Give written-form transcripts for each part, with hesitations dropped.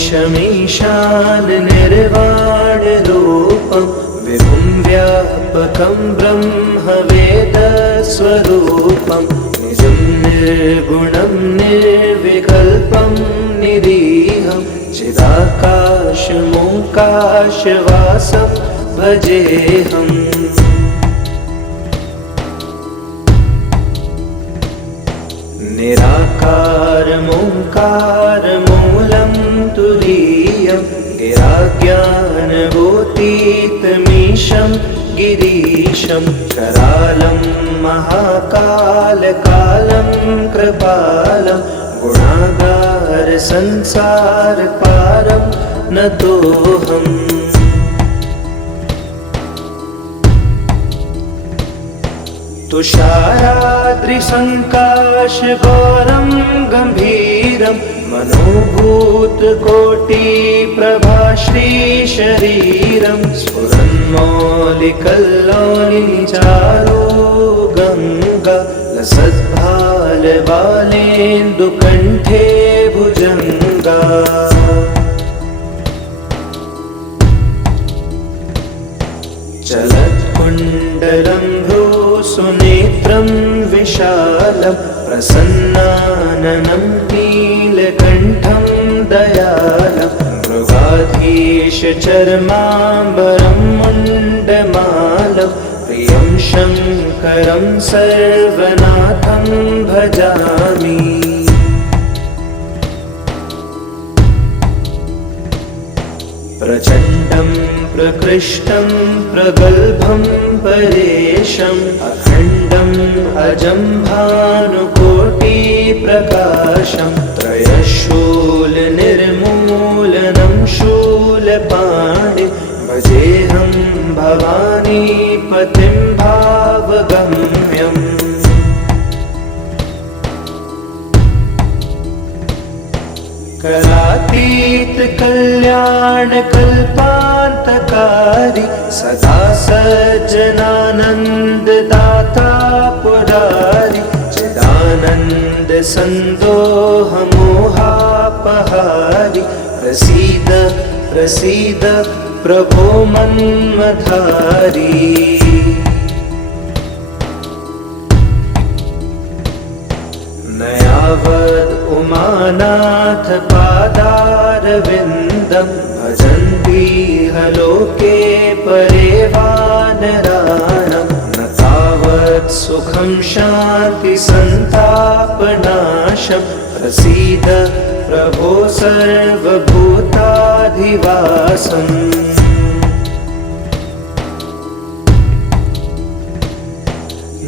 नमामीशमीशाननिर्वाणरूपं विभुं व्यापकं ब्रह्मवेदस्वरूपं निजं निर्गुणं निर्विकल्पं निरीहं चिदाकाशमोकाशवासं भजेऽहम्। निराकारमोङ्कारमूलं तुरीयं गिराज्ञानभूतीतमीशं गिरीशं करालं महाकालकालं कृपालं गुणागारसंसारपारं नतोऽहम्। तुषाराद्रिसङ्काशगौरं गम्भीरं मनोभूतकोटिप्रभाश्रीशरीरं स्फुरन्मौलिकल्लोलिचारो गङ्गा लसद्भालबालेन्दुकण्ठे भुजङ्गा। चलत्कुण्डलं भ्रूसुनेत्रं विशालं प्रसन्नाननं नीलकण्ठं दयालं मृगाधीशचर्माम्बरं मुण्डमालं प्रियं शङ्करं सर्वनाथं भजामि। प्रचण्डं प्रकृष्टं प्रगल्भं परेशम् अखण्डम् अजं भानुकोटिप्रकाशं त्रयशूलनिर्मूलनं शूलपाणिं भजेऽहं भवानीपतिं भावगम्यम्। करातीत कल्याणकल्पान्तकारी सदा सज्जनानन्ददाता पुरारी चिदानन्द सन्दोहमोहापहारी प्रसीद प्रसीद प्रभो मन्मथारी। नयावद् उमानाथ पादारविन्दं भजन्तीह लोके परे वानराणां न तावत् सुखं शान्तिसन्तापनाशं प्रसीद प्रभो सर्वभूताधिवासम्।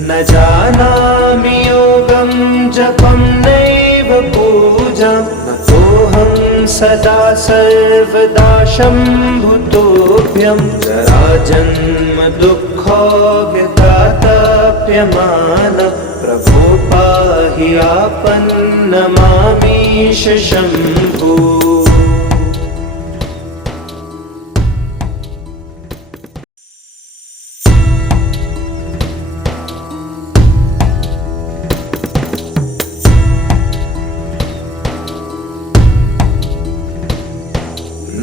न जानामि योगं जपं नैव पूजां नतोऽहं सदा सर्वदा शम्भुतोऽभ्यं जराजन्म दुःखोऽव्यतातप्यमानं प्रभो पाहि आपन्नमामीश शम्भो।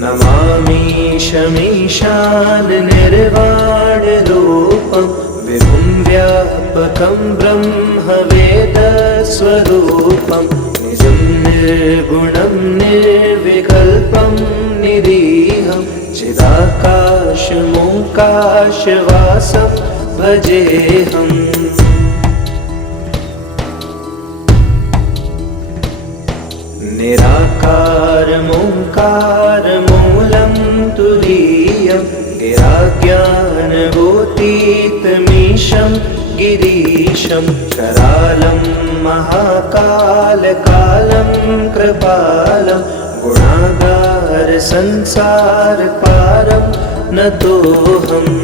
नमामीशमीशाननिर्वाणरूपं विभुं व्यापकं ब्रह्मवेदस्वरूपं निजं निर्गुणं निर्विकल्पं निरीहं चिदाकाशमोकाशवासं भजेऽहम्। निराकारमोङ्कारमूलं तुरीयं गिराज्ञानभूतीतमीशं गिरीशं करालं महाकालकालं कृपालं गुणागारसंसारपारं नतोऽहम्।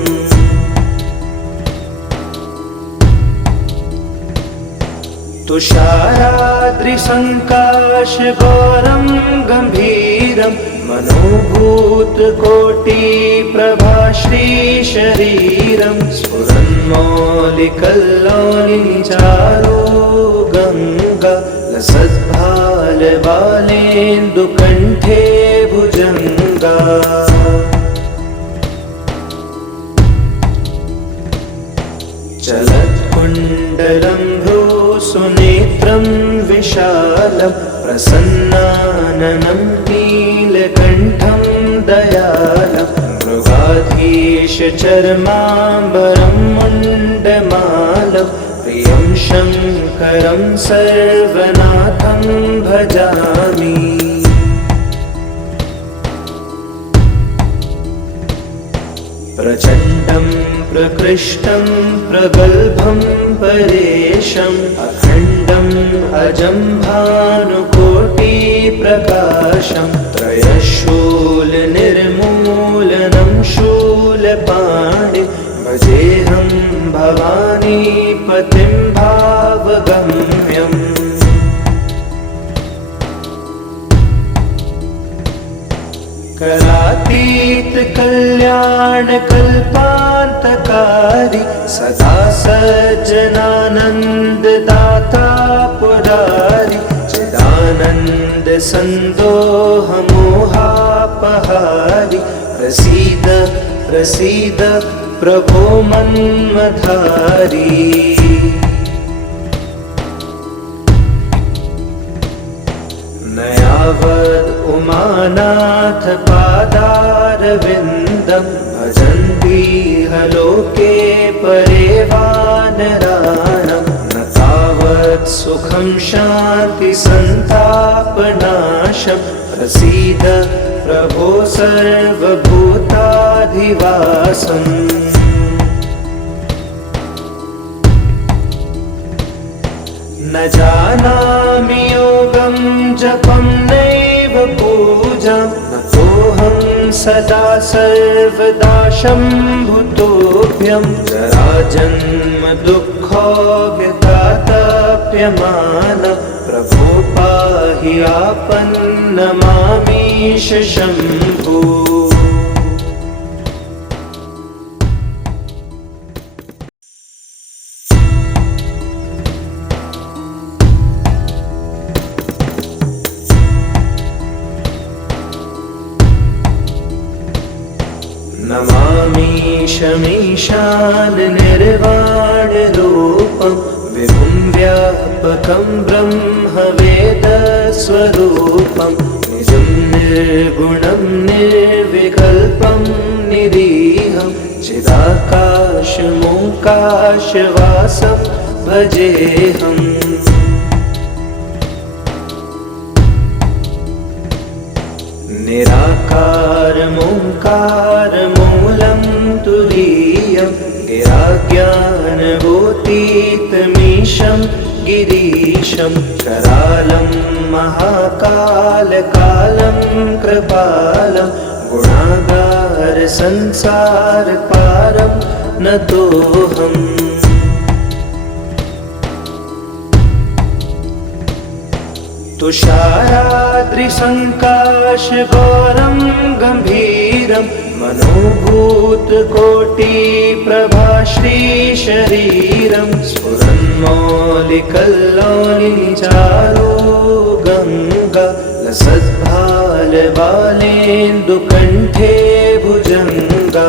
तुषाराद्रिसङ्काशगौरं गम्भीरं मनोभूतकोटिप्रभाश्रीशरीरं स्फुरन्मौलिकल्लोलिचारो गङ्गा लसद्भालबालेन्दुकण्ठे भुजङ्गा चलत्कुण्डलं भ्रूसुनेत्रं विशालं प्रसन्नाननं नीलकण्ठं दयालं मृगाधीशचर्माम्बरं मुण्डमालं प्रियं शङ्करं सर्वनाथं भजामि प्रचण्डं प्रकृष्टं प्रगल्भं परेशम् अखण्डम् अजं भानुकोटिप्रकाशं त्रयशूलनिर्मूलनं शूलपाणि भजेऽहं भवानीपतिं भावगम्यम् कलातीत कल्याण कल्पान्तकारी सदा सज्जनानन्ददाता पुरारी चिदानन्द सन्दोह मोहापहारी प्रसीद प्रसीद प्रभो मन्मथारी न यावद् उमानाथ पादारविन्दं भजन्तीह लोके परे वानराणां न तावत् सुखं शान्ति सन्तापनाशं प्रसीद प्रभो सर्वभूताधिवासम् न जानामि योगं जपं नैव पूजां नतोऽहं सदा सर्वदा शम्भुतोऽभ्यं जराजन्म दुःखोऽव्यतातप्यमान प्रभो पाहि आपन्नमामीश शम्भो नमामीशमीशान निर्वाणरूपं विभुं व्यापकं ब्रह्मवेदस्वरूपं निजं निर्गुणं निर्विकल्पं निरीहं चिदाकाशमोकाशवासं भजेऽहम् निराकारमोङ्कारमूलं तुरीयं गिराज्ञानभूतीतमीशं गिरीशं करालं महाकालकालं कृपालं गुणागारसंसारपारं नतोऽहम् तुषाराद्रिसङ्काशगौरं गम्भीरं मनोभूतकोटिप्रभाश्रीशरीरं स्फुरन्मौलिकल्लोलिनिचारो गङ्गा लसद्भालबालेन्दुकण्ठे भुजङ्गा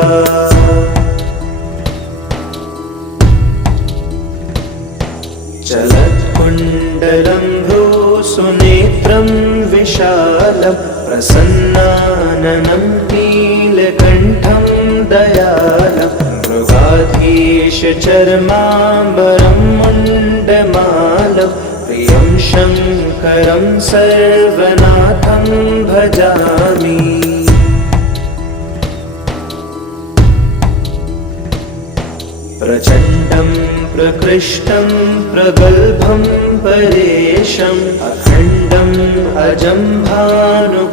चलत्कुण्डलं भ्रूसुनेत्रं विशालं प्रसन्नाननं नीलकण्ठं दयालं मृगाधीशचर्माम्बरं मुण्डमालं प्रियं शङ्करं सर्वनाथं भजामि प्रचण्डं प्रकृष्टं प्रगल्भं परेशम् अखण्डम् अजं भानुकोटिप्रकाशं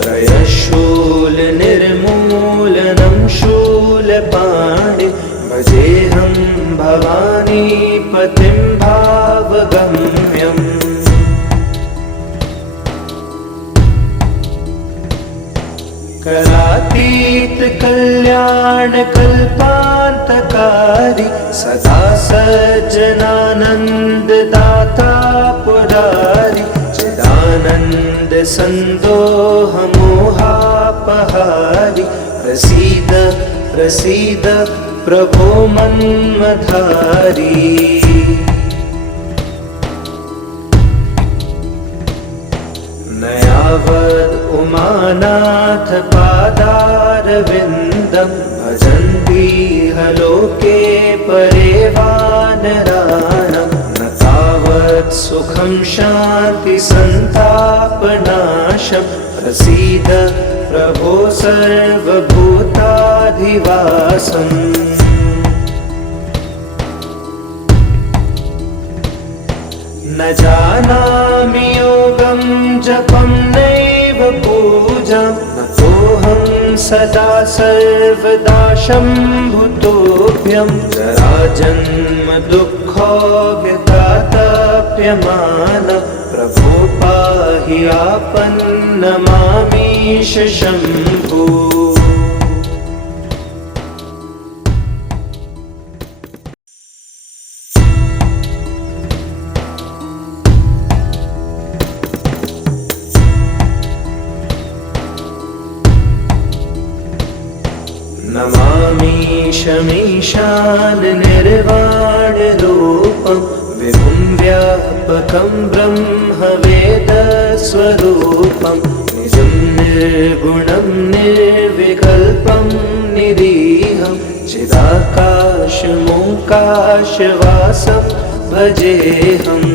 त्रयशूलनिर्मूलनं शूलपाणि भजेऽहं भवानीपतिं भावगम्यम् कलातीत कल्याण कल्पान्तकारी सदा सज्जनानन्ददाता पुरारी चिदानन्द चिदानन्द सन्दोहमोहापहारि प्रसीद प्रसीद प्रभो मन्मथारी न यावद् उमानाथ पादारविन्दं भजन्ति लोके परे वानराणां न तावत् सुखं शान्ति सन्तापनाशं प्रसीद प्रभो सर्वभूताधिवासम् न जानामि योगं जपं नैव पूजां नतोऽहं सदा सर्वदा शम्भुतोऽभ्यं जराजन्म दुःखोऽव्यतातप्यमान प्रभो पाहि आपन्नमामीश शम्भो। नमामीशमीशान निर्वाणरूपं विभुं व्यापकं ब्रह्मवेदस्वरूपं निजं निर्गुणं निर्विकल्पं निरीहं चिदाकाशमोकाशवासं भजेऽहम्।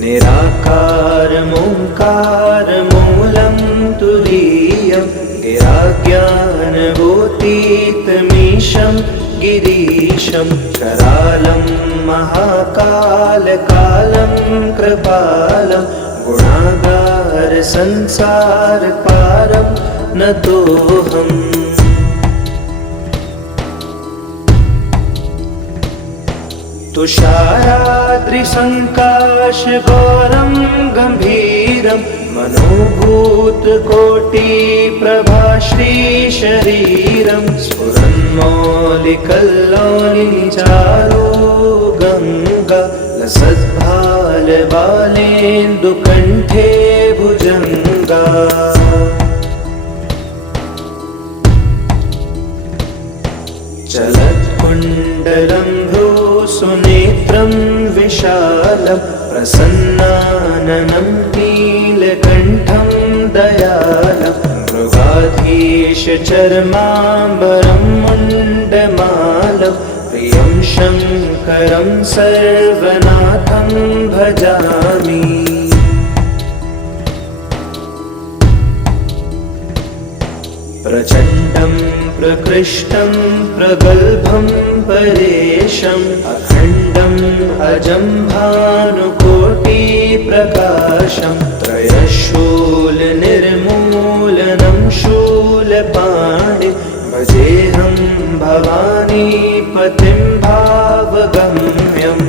निराकारमोङ्कारमूलं तुरीयं गिराज्ञानभूतीतमीशं गिरीशं करालं महाकालकालं कृपालं गुणागारसंसारपारं नतोऽहम्। तुषाराद्रिसङ्काशघोरं गम्भीरं मनोभूतकोटिप्रभाश्रीशरीरं स्फुरन्मौलिकल्लोलिनिचारो गङ्गा लसद्भालबालेन्दुकण्ठे भुजङ्गा चलत्कुण्डलं सुनेत्रं विशालं प्रसन्नाननं नीलकण्ठं दयालं मृगाधीशचर्माम्बरं मुण्डमालं प्रियं शङ्करं सर्वनाथं भजामि। प्रचण्डं प्रकृष्टं प्रगल्भं परेशम् अखण्डम् अजं भानुकोटिप्रकाशं त्रयशूलनिर्मूलनं शूलपाणिं भजेऽहं भवानीपतिं भावगम्यम्।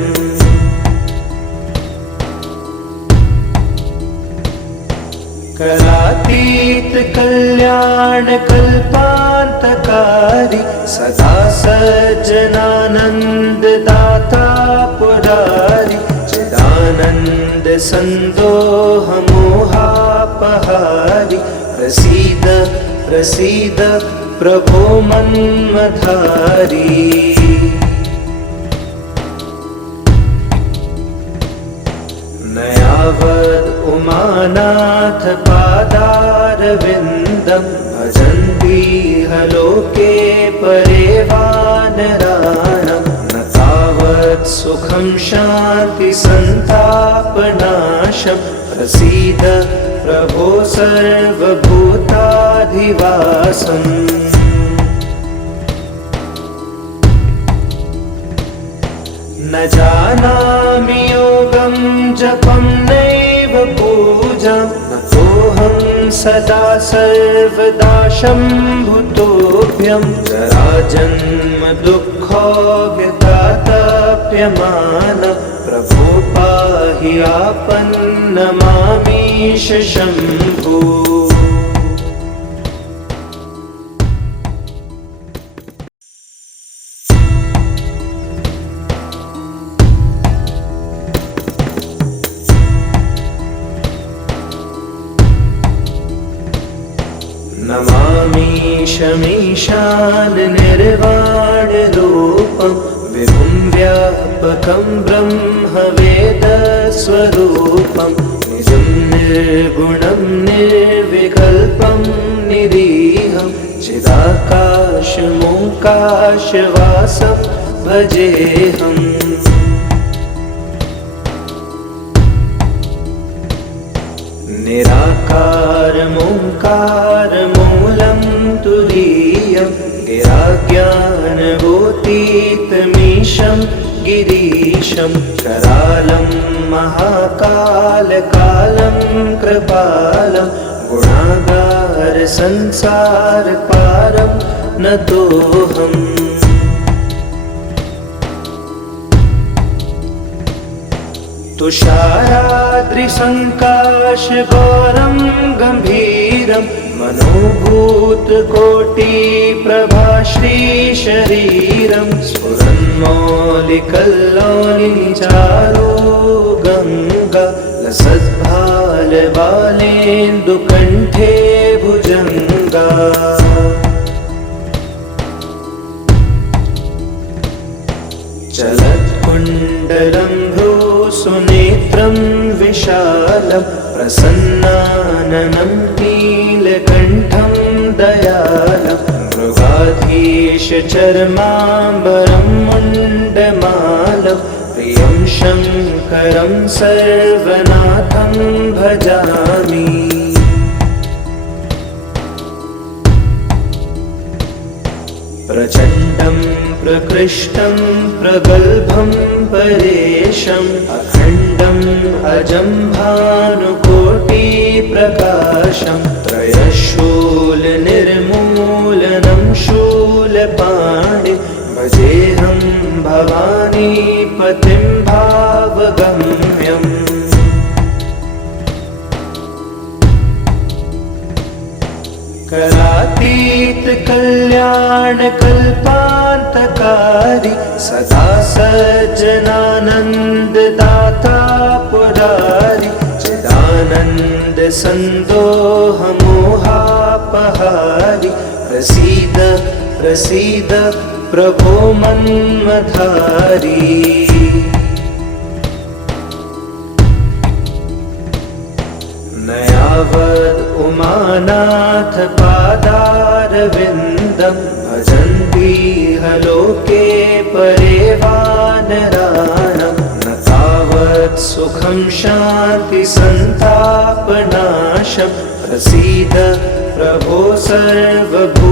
करातीत कल्याण कल्पान्तकारी सदा सज्जनानन्ददाता पुरारी चिदानन्द सन्दोहमोहापहारि प्रसीद प्रसीद प्रभो मन्मथारी न यावद् उमानाथ पादारविन्दं भजन्ति लोके परे वानराणां न तावत् सुखं शान्ति सन्तापनाशं प्रसीद प्रभो सर्वभूताधिवासम्। न जानामि योगं जपं नैव पूजां नतोऽहं सदा सर्वदा शम्भुतोऽभ्यं जराजन्म दुःखोऽव्यतातप्यमान प्रभो पाहि आपन्नमामीश शम्भो। नमामीशमीशान निर्वाणरूपं विभुं व्यापकं ब्रह्मवेदस्वरूपं निजं निर्गुणं निर्विकल्पं निरीहं चिदाकाशमोकाशवासं भजेऽहम्। निराकारमोङ्कारमूलं तुरीयं गिराज्ञानभूतीतमीशं गिरीशं करालं महाकालकालं कृपालं गुणागारसंसारपारं नतोऽहम्। तुषाराद्रिसङ्काशगौरं गम्भीरं मनोभूतकोटिप्रभाश्रीशरीरं स्फुरन्मौलिकल्लोलिनिचारो गङ्गा लसद्भालबालेन्दुकण्ठे भुजङ्गा। चलत्कुण्डलं भ्रूसुनेत्रं विशालं प्रसन्नाननं नीलकण्ठं दयालं मृगाधीशचर्माम्बरं मुण्डमालं प्रियं शङ्करं सर्वनाथं भजामि। प्रचण्डं प्रकृष्टं प्रगल्भं परेशम् अखण्डम् अजं भानुकोटिप्रकाशं त्रयशूलनिर्मूलनं शूलपाणिं भजेऽहं भवानीपतिं भावगम्यम्। करातीत कल्याणकल्पान्तकारी सदा सज्जनानन्ददाता पुरारी चिदानन्द सन्दोहमोहापहारी प्रसीद प्रसीद प्रभो मन्मथारी। न यावद् उमानाथ पादारविन्दं भजन्तीह लोके परे वानराणां न तावत् सुखं शान्तिसन्तापनाशं प्रसीद प्रभो सर्वभूताधिवासम्।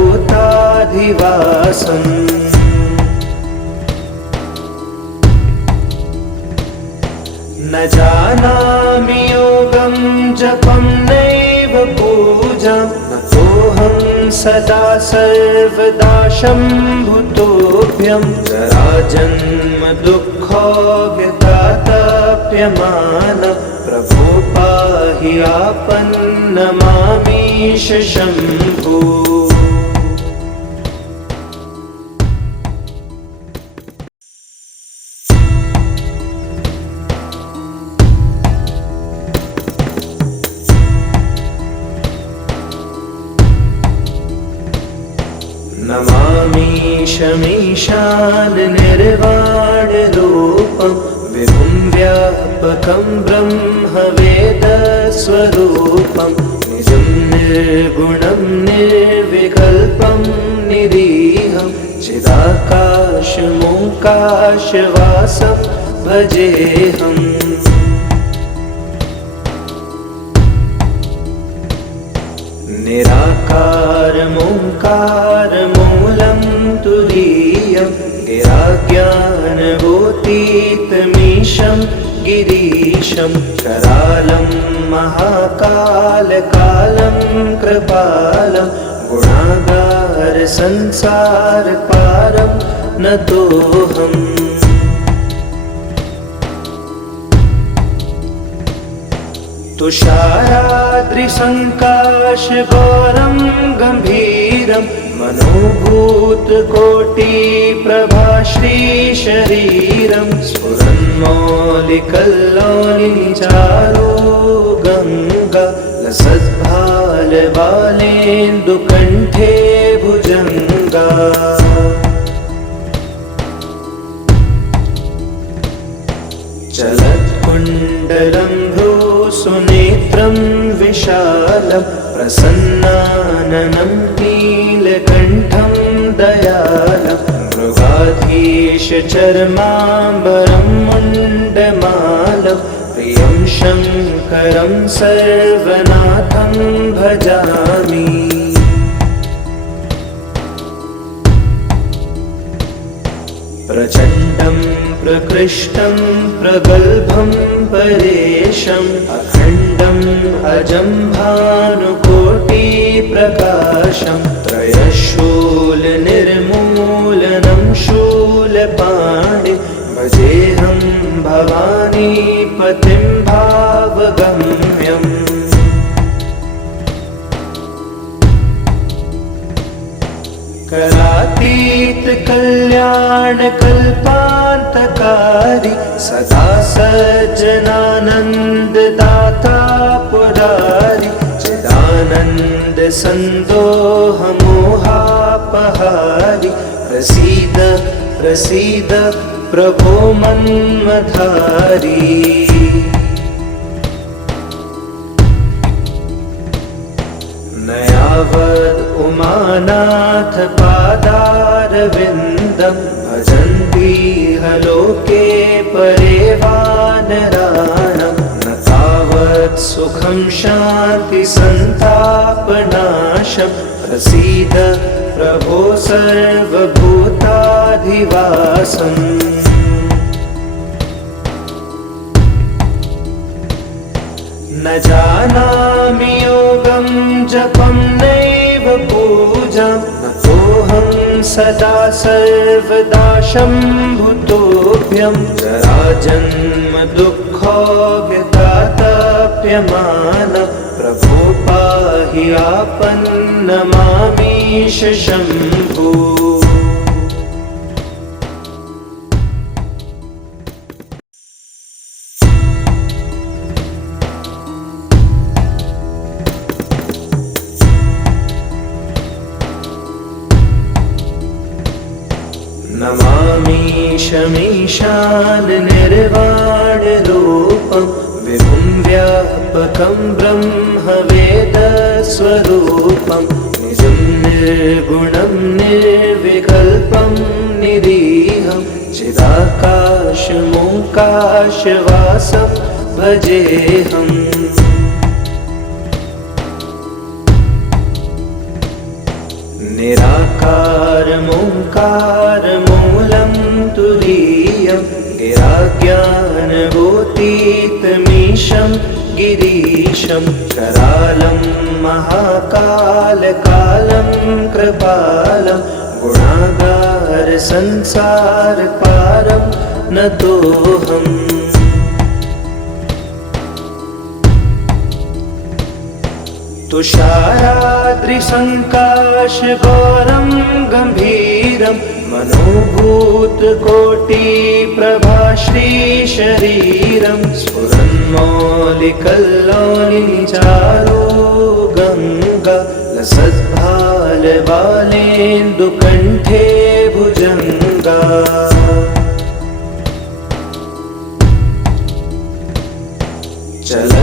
न जानामि योगं जपं नैव पूजां नतोऽहं सदा सर्वदा शम्भुतोऽभ्यं जराजन्म दुःखोऽव्यतातप्यमानं प्रभो पाहि आपन्नमामीश शम्भो। नमामीशमीशान निर्वाणरूपं विभुं व्यापकं ब्रह्मवेदस्वरूपं निजं निर्गुणं निर्विकल्पं निरीहं चिदाकाशमोकाशवासं भजेऽहम्। निराकारमोङ्कारमूलं तुरीयं गिराज्ञानभूतीतमीशं गिरीशं करालं महाकालकालं कृपालं गुणागारसंसारपारं नतोऽहम्। तुषाराद्रिसङ्काशगौरं गम्भीरं मनोभूतकोटिप्रभाश्रीशरीरं स्फुरन्मौलिकल्लोलिनिचारो गङ्गा लसद्भालबालेन्दुकण्ठे बालेन्दुकण्ठे भुजङ्गा चलत्कुण्डलं भ्रूसुनेत्रं विशालं प्रसन्नाननं नीलकण्ठं दयालं मृगाधीशचर्माम्बरं मुण्डमालं प्रियं शङ्करं सर्वनाथं भजामि प्रचण्डं प्रकृष्टं प्रगल्भं परेशम् अखण्डम् अजं भानुकोटिप्रकाशं त्रयशूलनिर्मूलनं शूलपाणि भजेऽहं भवानीपतिं भावगम्यम् करातीत कल्याण कल्पान्तकारी सदा सज्जनानन्ददाता पुरारी चिदानन्द सन्दोह मोहापहारी प्रसीद प्रसीद प्रभो मन्मथारी न यावद् उमानाथ पादारविन्दं भजन्तीह लोके परे वानराणां न तावत् सुखं शान्तिसन्तापनाशं प्रसीद प्रभो सर्वभूताधिवासम् न जानामि योगं जपं नैव पूजां न तोऽहं सदा सर्वदा शम्भुतोऽभ्यं जराजन्म दुःखोऽव्यतातप्यमान प्रभो पाहि आपन्नमामीश शम्भो नमामीशमीशान निर्वाणरूपं विभुं व्यापकं ब्रह्मवेदस्वरूपं निजं निर्गुणं निर्विकल्पं निरीहं चिदाकाशमोकाशवासं भजेऽहम् निराकारमोङ्कारमूलं तुरीयं गिराज्ञानभूतीतमीशं गिरीशं करालं महाकालकालं कृपालं गुणागारसंसारपारं नतोऽहम् तुषाराद्रिसङ्काशगौरं गम्भीरं मनोभूतकोटिप्रभाश्रीशरीरं स्फुरन्मौलिकल्लोलिचारो गङ्गा लसद्भालबालेन्दुकण्ठे भुजङ्गा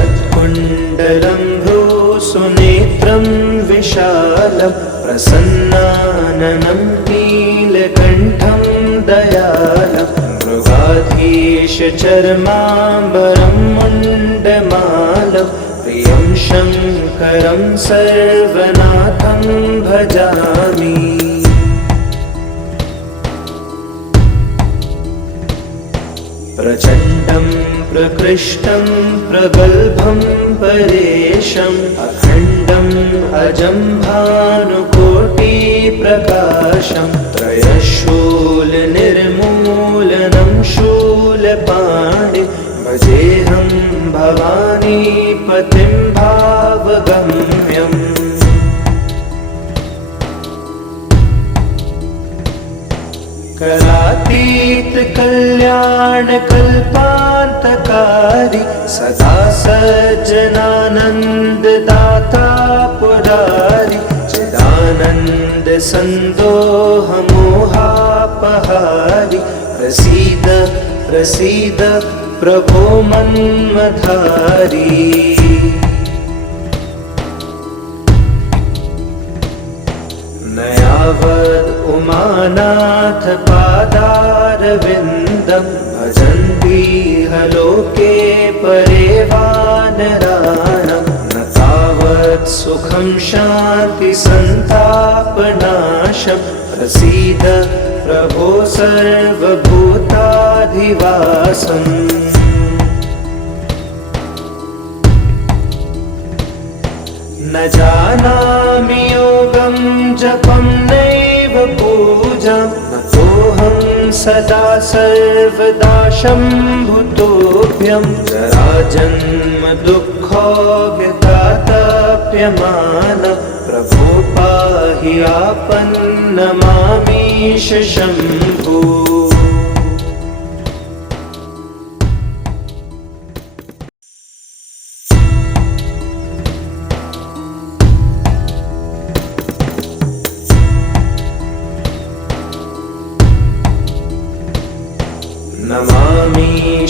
चलत्कुण्डलं भ्रूसुनेत्रं विशालं प्रसन्नाननं नीलकण्ठं दयालं मृगाधीशचर्माम्बरं मुण्डमालं प्रियं शङ्करं सर्वनाथं भजामि प्रचण्डं प्रकृष्टं प्रगल्भं परेशम् अखण्डम् अजं भानुकोटिप्रकाशं त्रयशूलनिर्मूलनं शूलपाणि भजेऽहं भवानीपतिं भावगम्यम् करातीत कल्याण कल्पान्तकारी सदा सज्जनानन्ददाता पुरारी चिदानन्द सन्दोहमोहापहारि प्रसीद प्रसीद प्रभो मन्मथारी। न यावद् उमानाथ पादारविन्दं भजन्ति लोके परे वानराणां न तावत् सुखं शान्ति सन्तापनाशं प्रसीद प्रभो सर्वभूताधिवासम्। न जानामि योगं जपं नैव पूजां नतोऽहं सदा सर्वदा शम्भुतोऽभ्यं जराजन्म दुःखोऽव्यतातप्यमान प्रभो पाहि आपन्नमामीश शम्भो।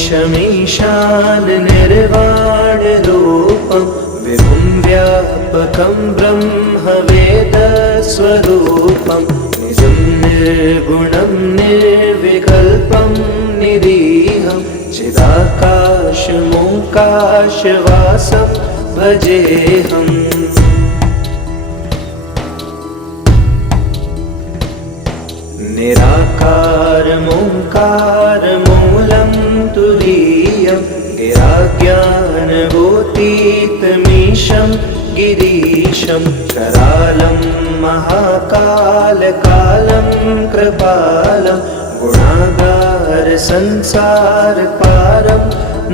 नमामीशमीशान निर्वाणरूपं विभुं व्यापकं ब्रह्मवेदस्वरूपं निजं निर्गुणं निर्विकल्पं निरीहं चिदाकाशमोकाशवासं भजेऽहम्। निराकारमोङ्कारमूलं तुरीयं गिराज्ञानभूतीतमीशं गिरीशं करालं महाकालकालं कृपालं गुणागारसंसारपारं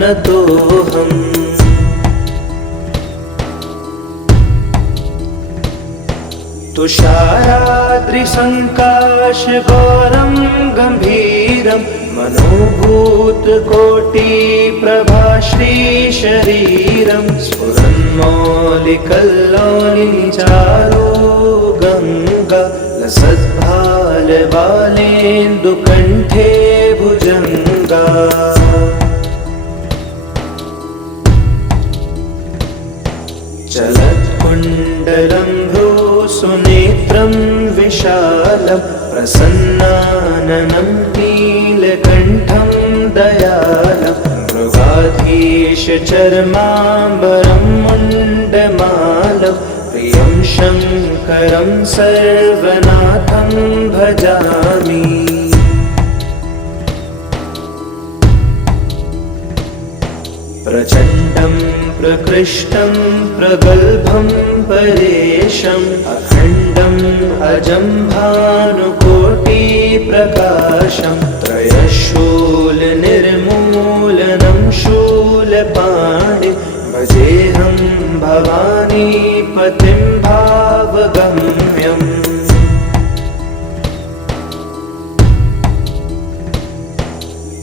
नतोऽहम्। तुषाराद्रिसङ्काशगौरं गम्भीरं मनोभूतकोटिप्रभाश्रीशरीरं स्फुरन्मौलिकल्लोलिचारो गङ्गा लसद्भालबालेन्दुकण्ठे भुजङ्गा। चलत्कुण्डलं सुनेत्रं विशालं प्रसन्नाननं नीलकण्ठं दयालं मृगाधीशचर्माम्बरं मुण्डमालं प्रियं शङ्करं सर्वनाथं भजामि। प्रचण्डं प्रकृष्टं प्रगल्भं परेशम् अखण्डम् अजं भानुकोटिप्रकाशं त्रयशूलनिर्मूलनं शूलपाणि भजेऽहं भवानीपतिं भावगम्यम्।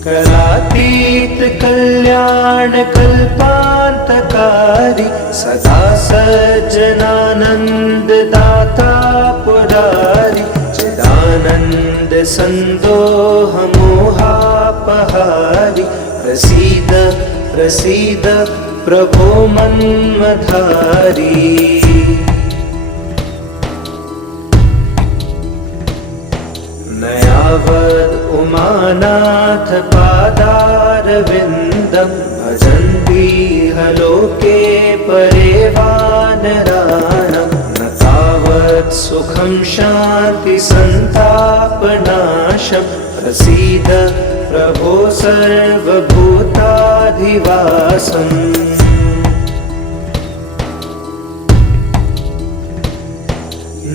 करातीत कल्याण कल्पान्तकारी सदा सज्जनानंद दाता पुरारी चिदानंद सन्दोहमोहापहारि प्रसीद प्रसीद प्रभो मन्मथारी। न यावद् उमानाथ पादारविन्दं भजन्ति लोके परे वानराणां न तावत् सुखं शान्ति सन्तापनाशं प्रसीद प्रभो सर्वभूताधिवासम्।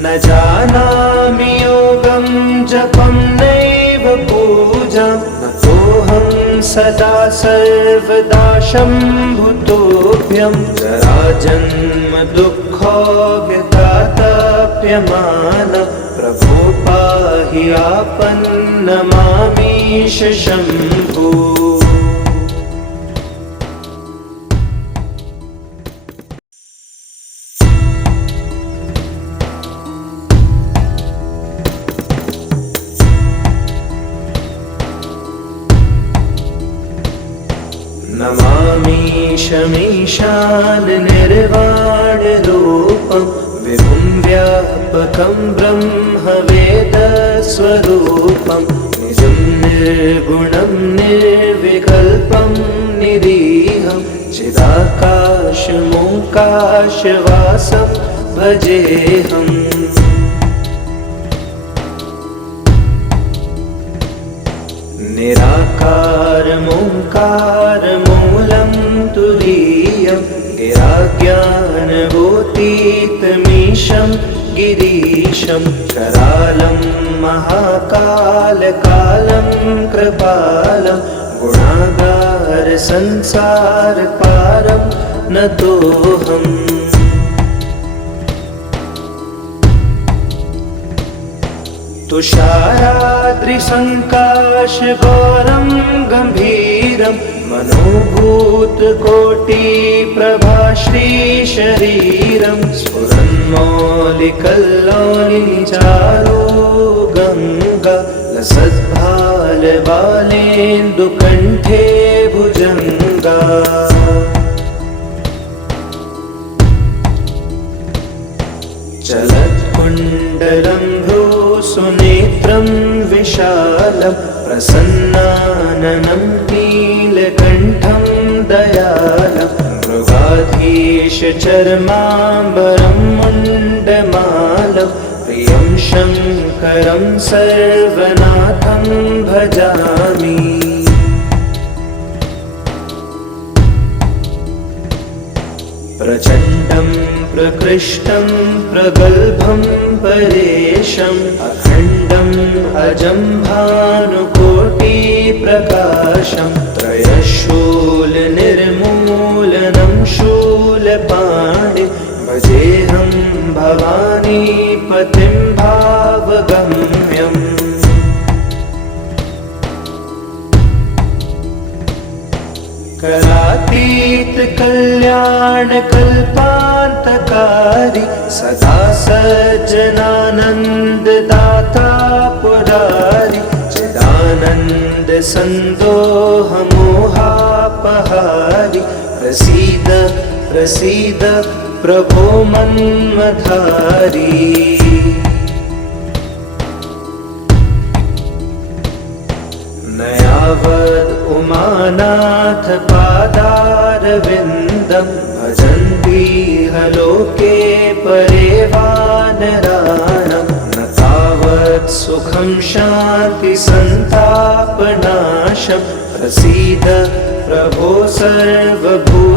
न जानामि योगं जपं नैव पूजां नतोऽहं सदा सर्वदा शम्भुतोऽभ्यं जराजन्म दुःखोऽव्यतातप्यमान प्रभो पाहि आपन्नमामीश शम्भो। नमामीशमीशान निर्वाणरूपं विभुं व्यापकं ब्रह्मवेदस्वरूपं निजं निर्गुणं निर्विकल्पं निरीहं चिदाकाशमोकाशवासं भजेऽहम्। निराकारमोङ्कारमूलं तुरीयं गिराज्ञानभूतीतमीशं गिरीशं करालं महाकालकालं कृपालं गुणागारसंसारपारं नतोऽहम्। तुषाराद्रिसङ्काशगौरं गम्भीरं मनोभूतकोटिप्रभाश्रीशरीरं स्फुरन्मौलिकल्लोलिनिचारो गङ्गा लसद्भालबालेन्दुकण्ठे भुजङ्गा। चलत्कुण्डलं भ्रूसुनेत्रं विशालं प्रसन्नाननं नीलकण्ठं दयालं मृगाधीशचर्माम्बरं मुण्डमालं प्रियं शङ्करं सर्वनाथं भजामि। प्रचण्डं प्रकृष्टं प्रगल्भं परेशम् अखण्डम् अजं भानुकोटिप्रकाशं त्रयशूलनिर्मूलनं शूलपाणिं भजेऽहं भवानीपतिं भावगम्यम्। करातीत कल्याणकल्पान्तकारी सदा सज्जनानन्ददाता पुरारी चिदानन्द सन्दोहमोहापहारी प्रसीद प्रसीद प्रभो मन्मथारी। नयावद् उमानाथ पादारविन्दं भजन्तीह लोके परे वानराणां न तावत् सुखं शान्तिसन्तापनाशं प्रसीद प्रभो सर्वभूताधिवासम्।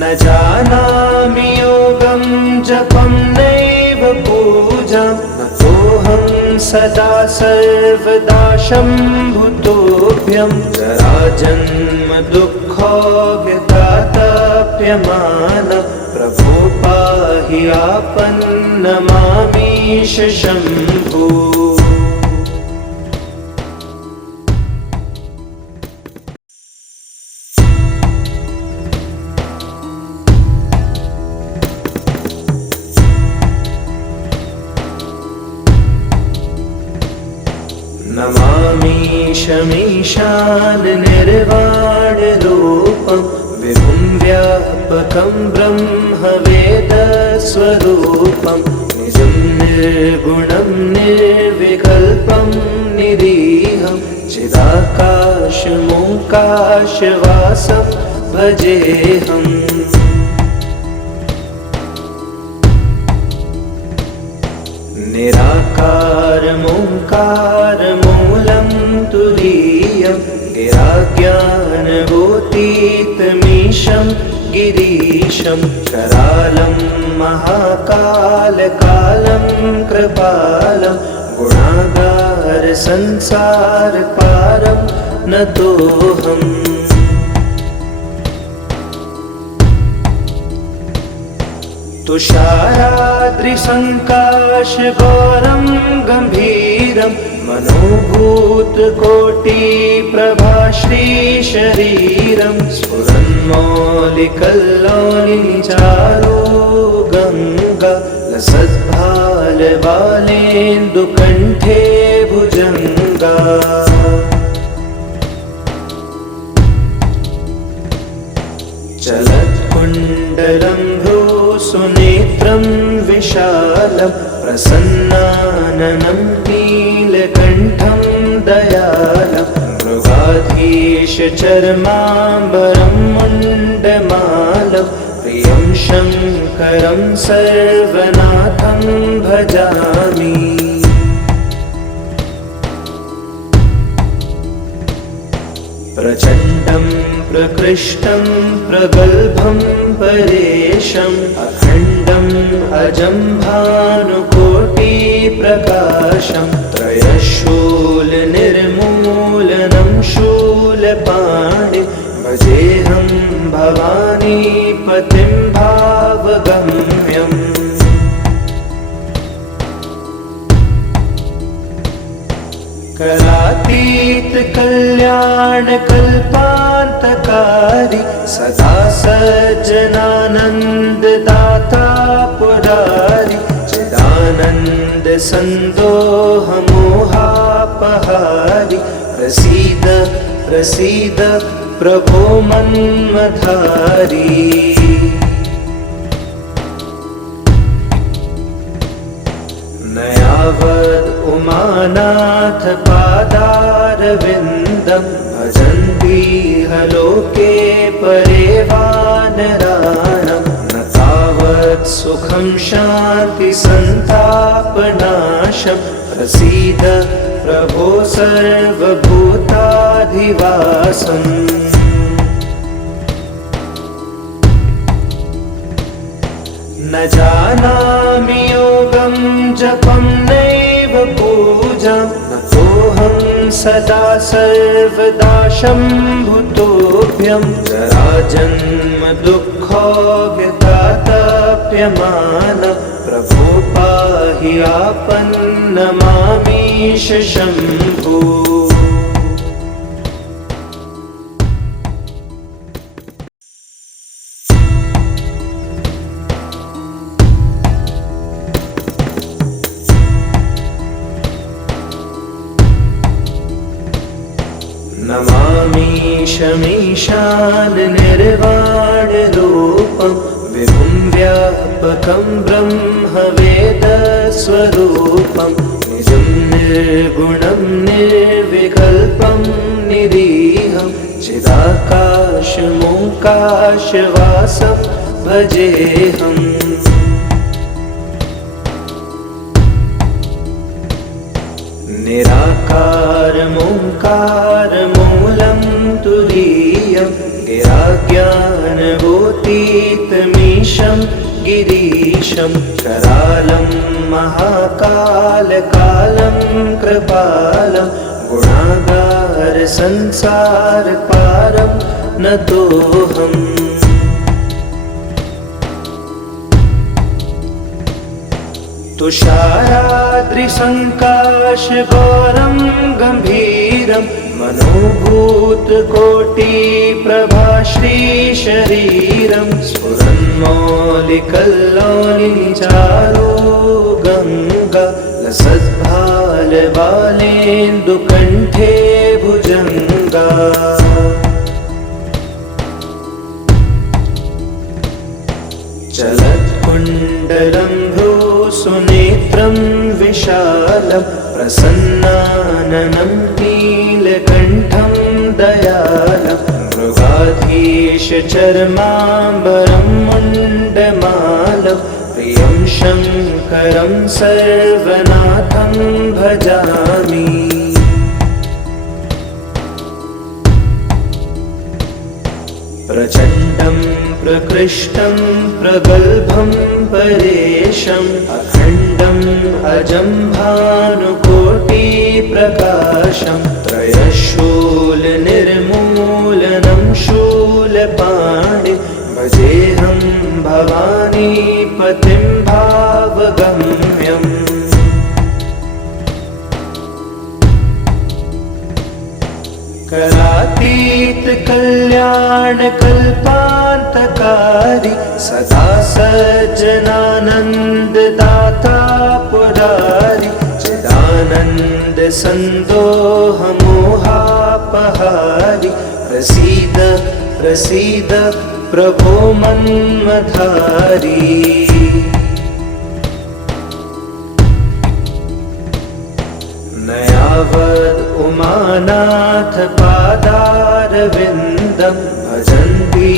न जानामि योगं जपं नैव पूजां नतोऽहं सदा सर्वदा शम्भुतोऽभ्यं जराजन्म दुःखोऽव्यतातप्यमानं प्रभो पाहि आपन्नमामीश शम्भो। नमामीशमीशान निर्वाणरूपं विभुं व्यापकं ब्रह्मवेदस्वरूपं निजं निर्गुणं निर्विकल्पं निरीहं चिदाकाशमोकाशवासं भजेऽहम्। निराकारमोङ्कारमूलं तुरीयं गिराज्ञानभूतीतमीशं गिरीशं करालं महाकालकालं कृपालं गुणागारसंसारपारं नतोऽहम्। तुषाराद्रिसङ्काशगौरं गम्भीरं मनोभूतकोटिप्रभाश्रीशरीरं स्फुरन्मौलिकल्लोलिनिचारो गङ्गा लसद्भालबालेन्दुकण्ठे भुजङ्गा चलत्कुण्डलं भ्रूसुनेत्रं विशालं प्रसन्नाननं नीलकण्ठं दयालं मृगाधीशचर्माम्बरं मुण्डमालं प्रियं शङ्करं सर्वनाथं भजामि प्रचण्डं प्रकृष्टं प्रगल्भं परेशम् अखण्डम् अजं भानुकोटिप्रकाशं त्रयशूलनिर्मूलनं शूलपाणिं भजेऽहं भवानीपतिं भावगम्यम् करातीत कल्याणकल्पान्तकारी सदा सज्जनानन्ददाता पुरारी चिदानन्द सन्दोहमोहापहारी प्रसीद प्रसीद प्रभो मन्मथारी न यावद् उमानाथ पादारविन्दं भजन्तीह लोके परे वानराणां न तावत् सुखं शान्ति सन्तापनाशं प्रसीद प्रभो सर्वभूताधिवासम् न जानामि योगं जपं नैव पूजां नतोऽहं सदा सर्वदा शम्भुतोऽभ्यं जराजन्म दुःखोऽव्यतातप्यमान प्रभो पाहि आपन्नमामीश शम्भो नमामीशमीशान निर्वाणरूपं विभुं व्यापकं ब्रह्मवेदस्वरूपं निजं निर्गुणं निर्विकल्पं निरीहं चिदाकाशमोकाशवासं भजेऽहम् निराकारमोङ्कारमूलं तुरीयं गिराज्ञानभूतीतमीशं गिरीशं करालं महाकालकालं कृपालं गुणागारसंसारपारं नतोऽहम् तुषाराद्रिसङ्काशगौरं गम्भीरं मनोभूतकोटिप्रभाश्रीशरीरं स्फुरन्मौलिकल्लोलिचारो गङ्गा लसद्भालबालेन्दुकण्ठे भुजङ्गा चलत्कुण्डलं भ्रूसुनेत्रं विशालं प्रसन्नाननं नीलकण्ठं दयालं मृगाधीशचर्माम्बरं मुण्डमालं प्रियं शङ्करं सर्वनाथं भजामि प्रचण्डं प्रकृष्टं प्रगल्भं परेशम् अखण्डम् अजं भानुकोटिप्रकाशं त्रयशूलनिर्मूलनं शूलपाणिं भजेऽहं भवानीपतिं भावगम्यम् करातीत कल्याणकल्पान्तकारी सदा सज्जनानन्ददाता पुरारी चिदानन्द चिदानन्द सन्दोहमोहापहारि प्रसीद प्रसीद प्रभो मन्मथारी। न यावद् उमानाथ पादारविन्दं भजन्ति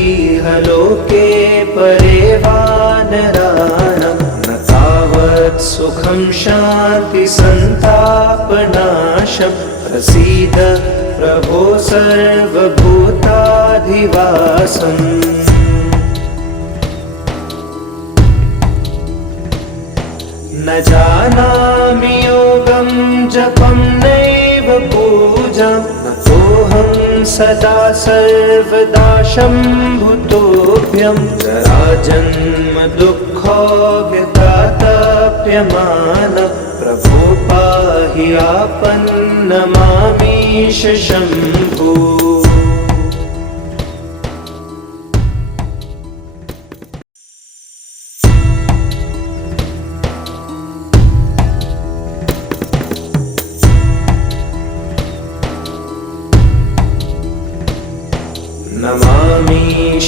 ह लोके परे वानराणां न तावत् सुखं शान्ति सन्तापनाशं प्रसीद प्रभो सर्वभूताधिवासम्। न जानामि योगं जपं नैव पूजां न तोऽहं सदा सर्वदा शम्भुतोऽभ्यं जराजन्म दुःखोऽव्यतातप्यमान प्रभो पाहि आपन्नमामीश शम्भो।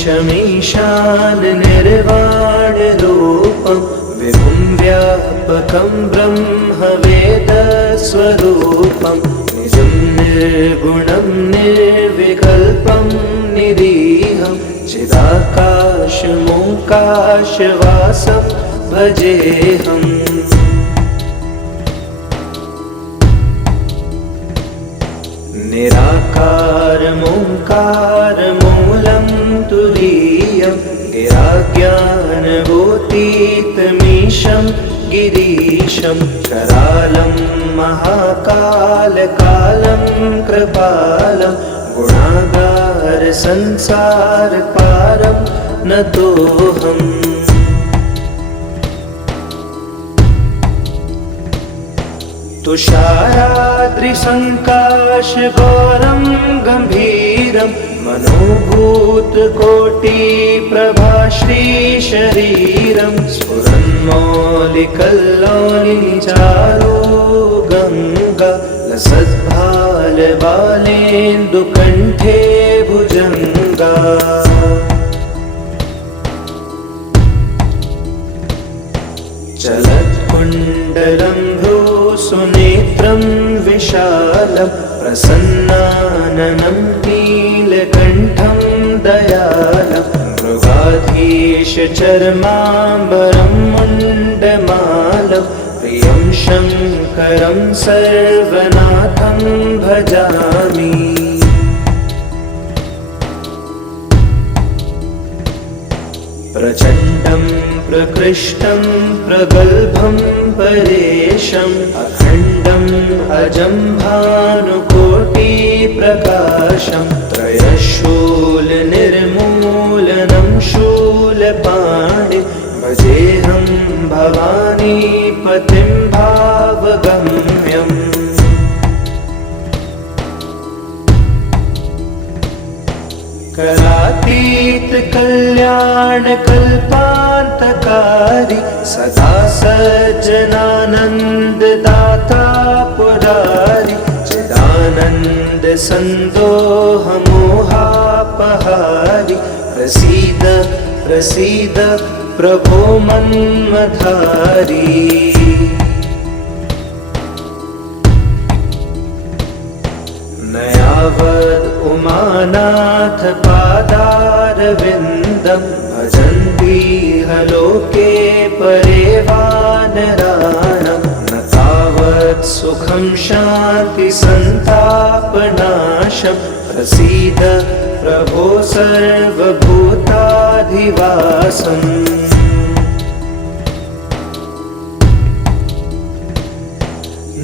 नमामीशमीशान निर्वाणरूपं विभुं व्यापकं ब्रह्मवेदस्वरूपं निजं निर्गुणं निर्विकल्पं निरीहं चिदाकाशमोकाशवासं भजेऽहम्। निराकारमोङ्कारमूलं तुरीयं गिराज्ञानभूतीतमीशं गिरीशं करालं महाकालकालं कृपालं गुणागारसंसारपारं नतोऽहम्। तुषाराद्रिसङ्काशगौरं गम्भीरं मनोभूतकोटिप्रभाश्रीशरीरं स्फुरन्मौलिकल्लोलिचारो गङ्गा लसद्भालबालेन्दुकण्ठे भुजङ्गा। चलत्कुण्डलं भ्रूसुनेत्रं विशालं प्रसन्नाननं नीलकण्ठं दयालं मृगाधीशचर्माम्बरं मुण्डमालं प्रियं शङ्करं सर्वनाथं भजामि। प्रचण्डं प्रकृष्टं प्रगल्भं परेशम् अखण्डम् अजं भानुकोटिप्रकाशं त्रयशूलनिर्मूलनं शूलपाणि भजेऽहं भवानीपतिं भावगम्यम्। कलातीत कल्याण कल्पान्तकारी सदा सज्जनानन्ददाता पुरारी चिदानन्द सन्दोहमोहापहारि प्रसीद प्रसीद प्रभो मन्मथारी। न यावद् उमानाथ पादारविन्दं भजन्ति ह लोके परे वानराणां न तावत् सुखं शान्ति सन्तापनाशं प्रसीद प्रभो सर्वभूताधिवासम्।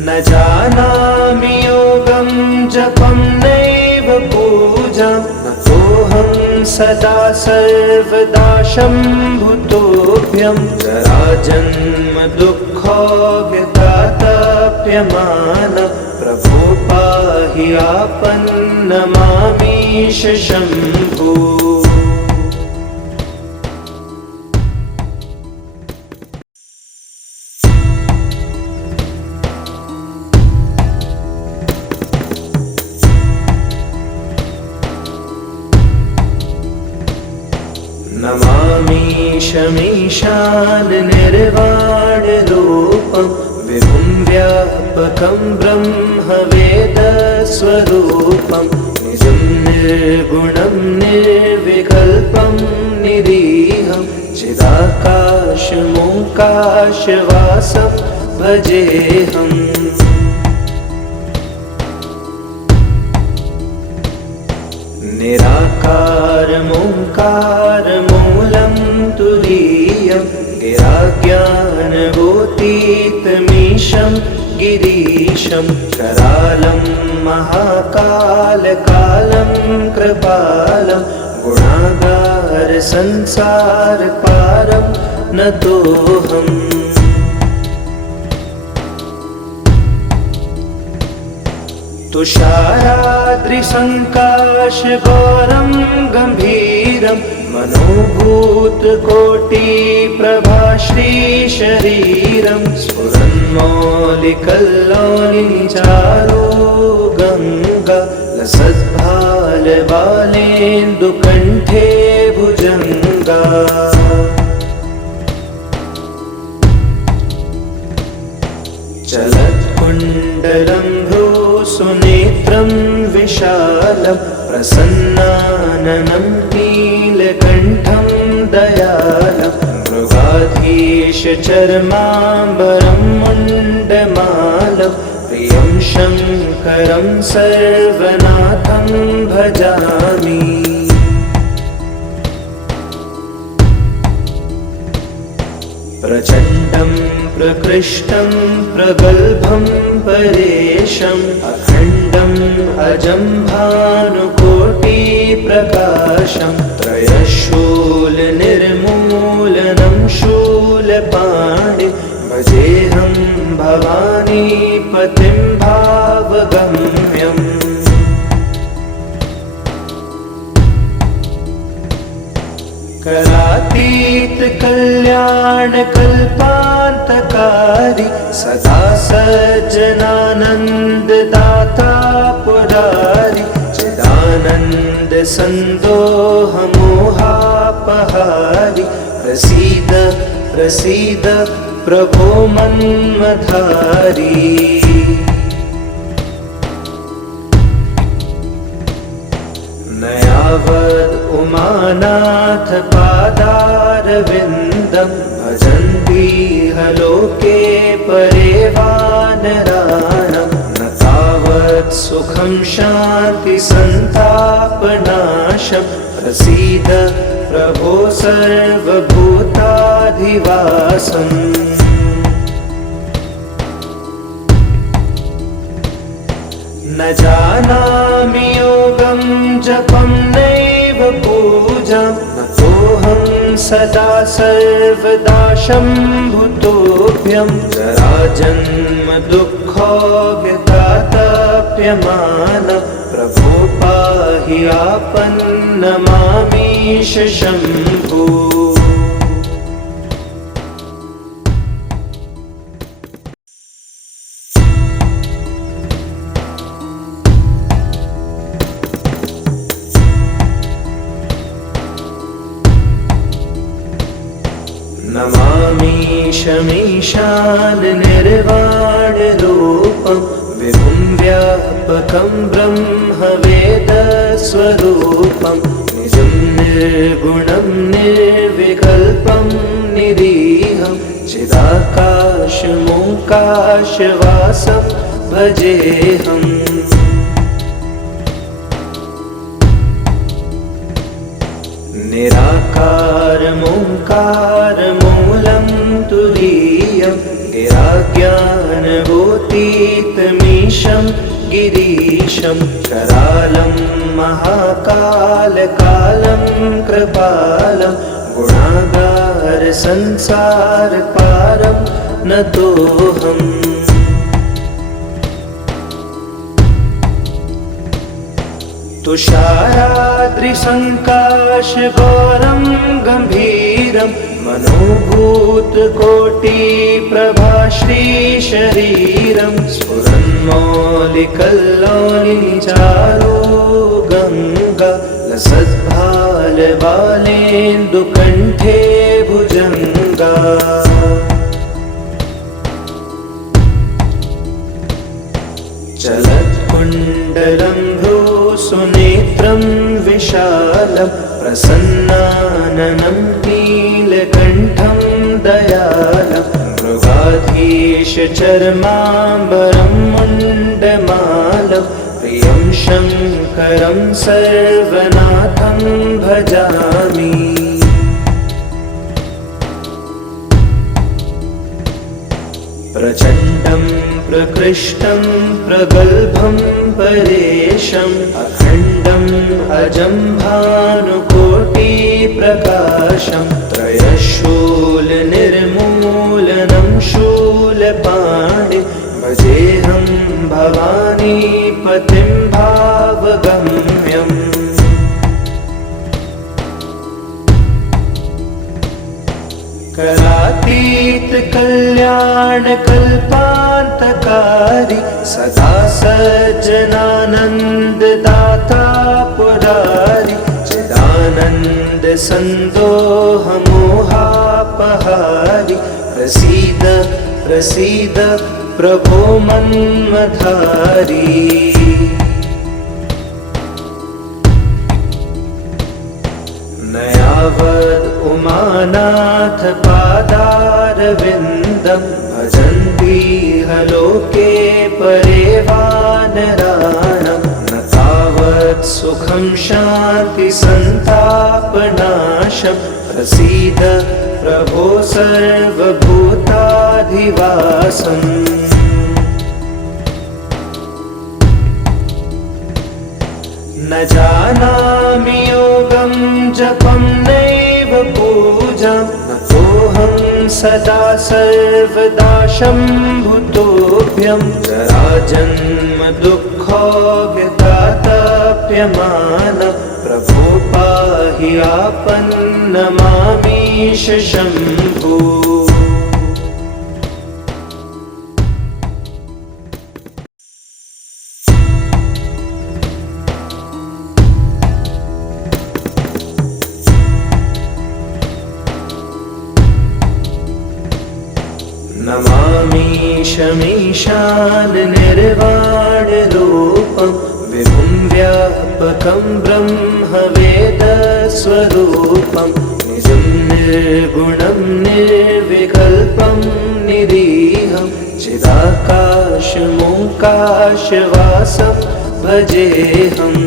न जानामि योगं जपं नैव पूजां न तोऽहं सदा सर्वदा शम्भुतोऽभ्यं जराजन्म दुःखोऽव्यतातप्यमान प्रभो पाहि आपन्नमामीश शम्भो। नमामीशमीशान निर्वाणरूपं विभुं व्यापकं ब्रह्मवेदस्वरूपं निजं निर्गुणं निर्विकल्पं निरीहं चिदाकाशमोकाशवासं भजेऽहम्। निराकारमोङ्कारमूलं तुरीयं गिराज्ञानभूतीतमीशं गिरीशं करालं महाकालकालं कृपालं गुणागारसंसारपारं नतोऽहम्। तुषाराद्रिसङ्काशगौरं गम्भीरं मनोभूतकोटिप्रभाश्रीशरीरं स्फुरन्मौलिकल्लोलिनिचारो गङ्गा लसद्भालबालेन्दुकण्ठे भुजङ्गा। चलत्कुण्डलं भ्रूसुनेत्रं विशालं प्रसन्नाननं नीलकण्ठं दयालं मृगाधीशचर्माम्बरं मुण्डमालं प्रियं शङ्करं सर्वनाथं भजामि। प्रचण्डं प्रकृष्टं प्रगल्भं परेशम् अखण्डम् अजं भानुकोटिप्रकाशं त्रयशूलनिर्मूलनं शूलपाणिं भजेऽहं भवानीपतिं भावगम्यम्। करातीत कल्याणकल्पान्तकारी सदा सज्जनानन्ददाता पुरारी चिदानन्द सन्दोहमोहापहारी प्रसीद प्रसीद प्रभो मन्मथारी। न यावद् उमानाथ पादारविन्दं भजन्ति लोके परे वानराणां न तावत् सुखं शान्ति सन्तापनाशं प्रसीद प्रभो सर्वभूताधिवासम्। न जानामि योगं जपं नैव पूजां नतोऽहं सदा सर्वदा शम्भुतोऽभ्यं जराजन्म दुःखोऽव्यतातप्यमानं प्रभो पाहि आपन्नमामीश शम्भो। नमामीशमीशान निर्वाणरूपं विभुं व्यापकं ब्रह्मवेदस्वरूपं निजं निर्गुणं निर्विकल्पं निरीहं चिदाकाशमोकाशवासं भजेऽहम्। निराकारमोङ्कारमूलं तुरीयं गिराज्ञानभूतीतमीशं गिरीशं करालं महाकालकालं कृपालं गुणागारसंसारपारं नतोऽहम्। तुषाराद्रिसङ्काशगौरं गम्भीरं मनोभूतकोटिप्रभाश्रीशरीरं स्फुरन्मौलिकल्लोलिनिचारो गङ्गा लसद्भालबालेन्दुकण्ठे भुजङ्गा चलत्कुण्डलं भ्रूसुनेत्रं विशालं प्रसन्नाननं नीलकण्ठं दयालं मृगाधीशचर्माम्बरं मुण्डमालं प्रियं शङ्करं सर्वनाथं भजामि प्रचण्डं प्रकृष्टं प्रगल्भं परेशम् अखण्डम् अजं भानुकोटिप्रकाशं त्रयशूलनिर्मूलनं शूलपाणिं भजेऽहं भवानीपतिं भावगम्यम् करातीत कल्याण कल्पान्तकारी सदा सज्जनानंद दाता पुरारी चिदानंद संदोह मोहापहारी प्रसीद प्रसीद प्रभो मन्मथारी नयावद् उमानाथ पादारविन्दं भजन्ति लोके परे वानराणां न तावत् सुखं शान्ति सन्तापनाशं प्रसीद प्रभो सर्वभूताधिवासम् न जानामि योगं जपं नैव पूजां नतोऽहं सदा सर्वदा शम्भुतोऽभ्यं जराजन्म दुःखोऽव्यतातप्यमानं प्रभो पाहि आपन्नमामीश शम्भो नमामीशमीशान निर्वाणरूपं विभुं व्यापकं ब्रह्मवेदस्वरूपं निजं निर्गुणं निर्विकल्पं निरीहं चिदाकाशमोकाशवासं भजेऽहम्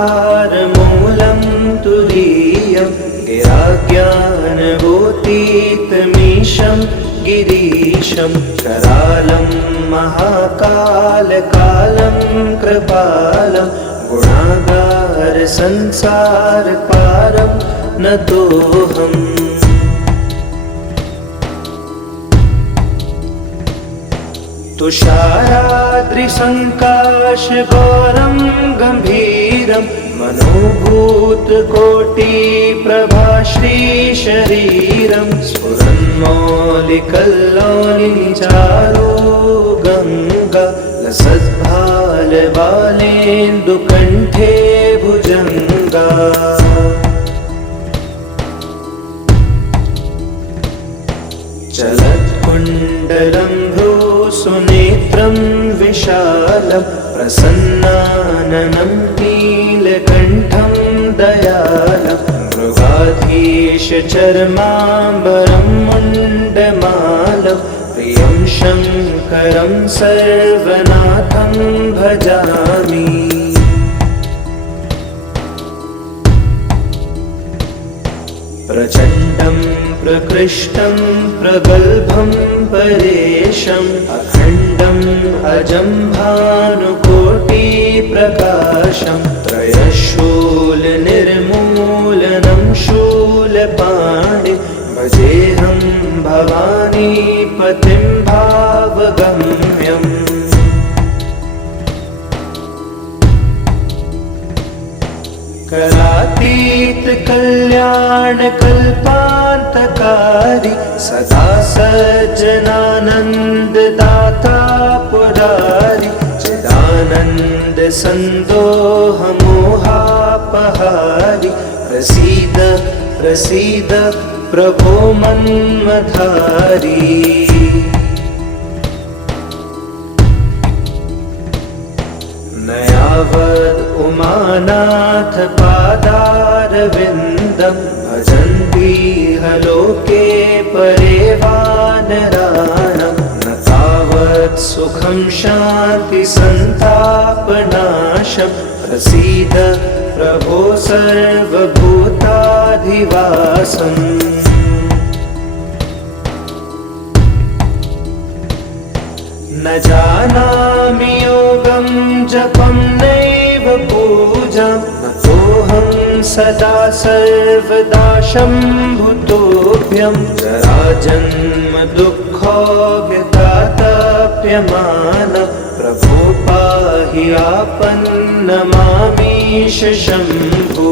निराकारमोङ्कारमूलं तुरीयं गिराज्ञानभूतीतमीशं गिरीशं करालं महाकालकालं कृपालं गुणागारसंसारपारं नतोऽहम् तुषाराद्रिसङ्काशगौरं गम्भीरं मनोभूतकोटिप्रभाश्रीशरीरं स्फुरन्मौलिकल्लोलिनिचारो गङ्गा लसद्भालबालेन्दुकण्ठे भुजङ्गा चलत्कुण्डलं भ्रूसुनेत्रं विशालं प्रसन्नाननं नीलकण्ठं दयालं मृगाधीशचर्माम्बरं मुण्डमालं प्रियं शङ्करं सर्वनाथं भजामि प्रचण्डं प्रकृष्टं प्रगल्भं परेशम् अखण्डम् अजं भानुकोटिप्रकाशं त्रयशूलनिर्मूलनं शूलपाणिं भजेऽहं भवानीपतिं भावगम्यम् करातीत कल्याण कल्पान्तकारी सदा सज्जनानंद दाता पुरारी चिदानंद चिदानन्द सन्दोहमोहापहारि प्रसीद प्रसीद प्रभो मन्मथारी न यावद् उमानाथ पादारविन्दं भजन्ति लोके परे वानराणां न तावत् सुखं शान्ति सन्तापनाशं प्रसीद प्रभो सर्वभूताधिवासम् न जानामि योगं जपं नैव पूजां नतोऽहं सदा सर्वदा शम्भुतोऽभ्यं जराजन्म दुःखोऽव्यतातप्यमान प्रभो पाहि आपन्नमामीश शम्भो।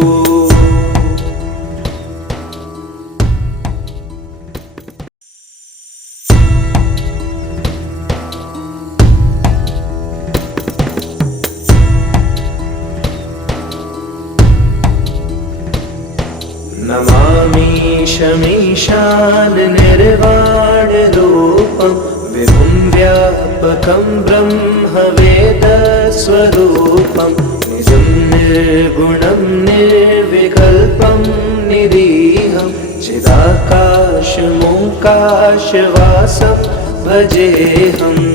नमामीशमीशान निर्वाणरूपं विभुं व्यापकं ब्रह्मवेदस्वरूपं निजं निर्गुणं निर्विकल्पं निरीहं चिदाकाशमोकाशवासं भजेऽहम्।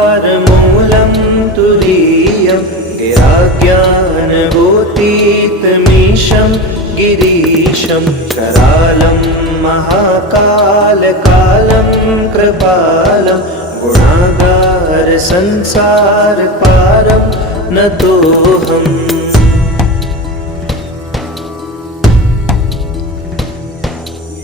निराकारमोङ्कारमूलं तुरीयं गिराज्ञानभूतीतमीशं गिरीशं करालं महाकालकालं कृपालं गुणागारसंसारपारं नतोऽहम्।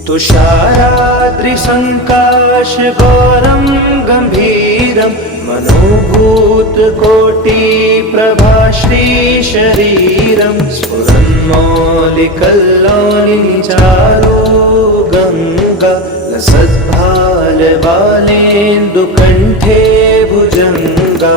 तुषाराद्रिसङ्काशगौरं गम्भीरं मनोभूतकोटिप्रभाश्रीशरीरं स्फुरन्मौलिकल्लोलिचारो गङ्गा लसद्भालबालेन्दुकण्ठे भुजङ्गा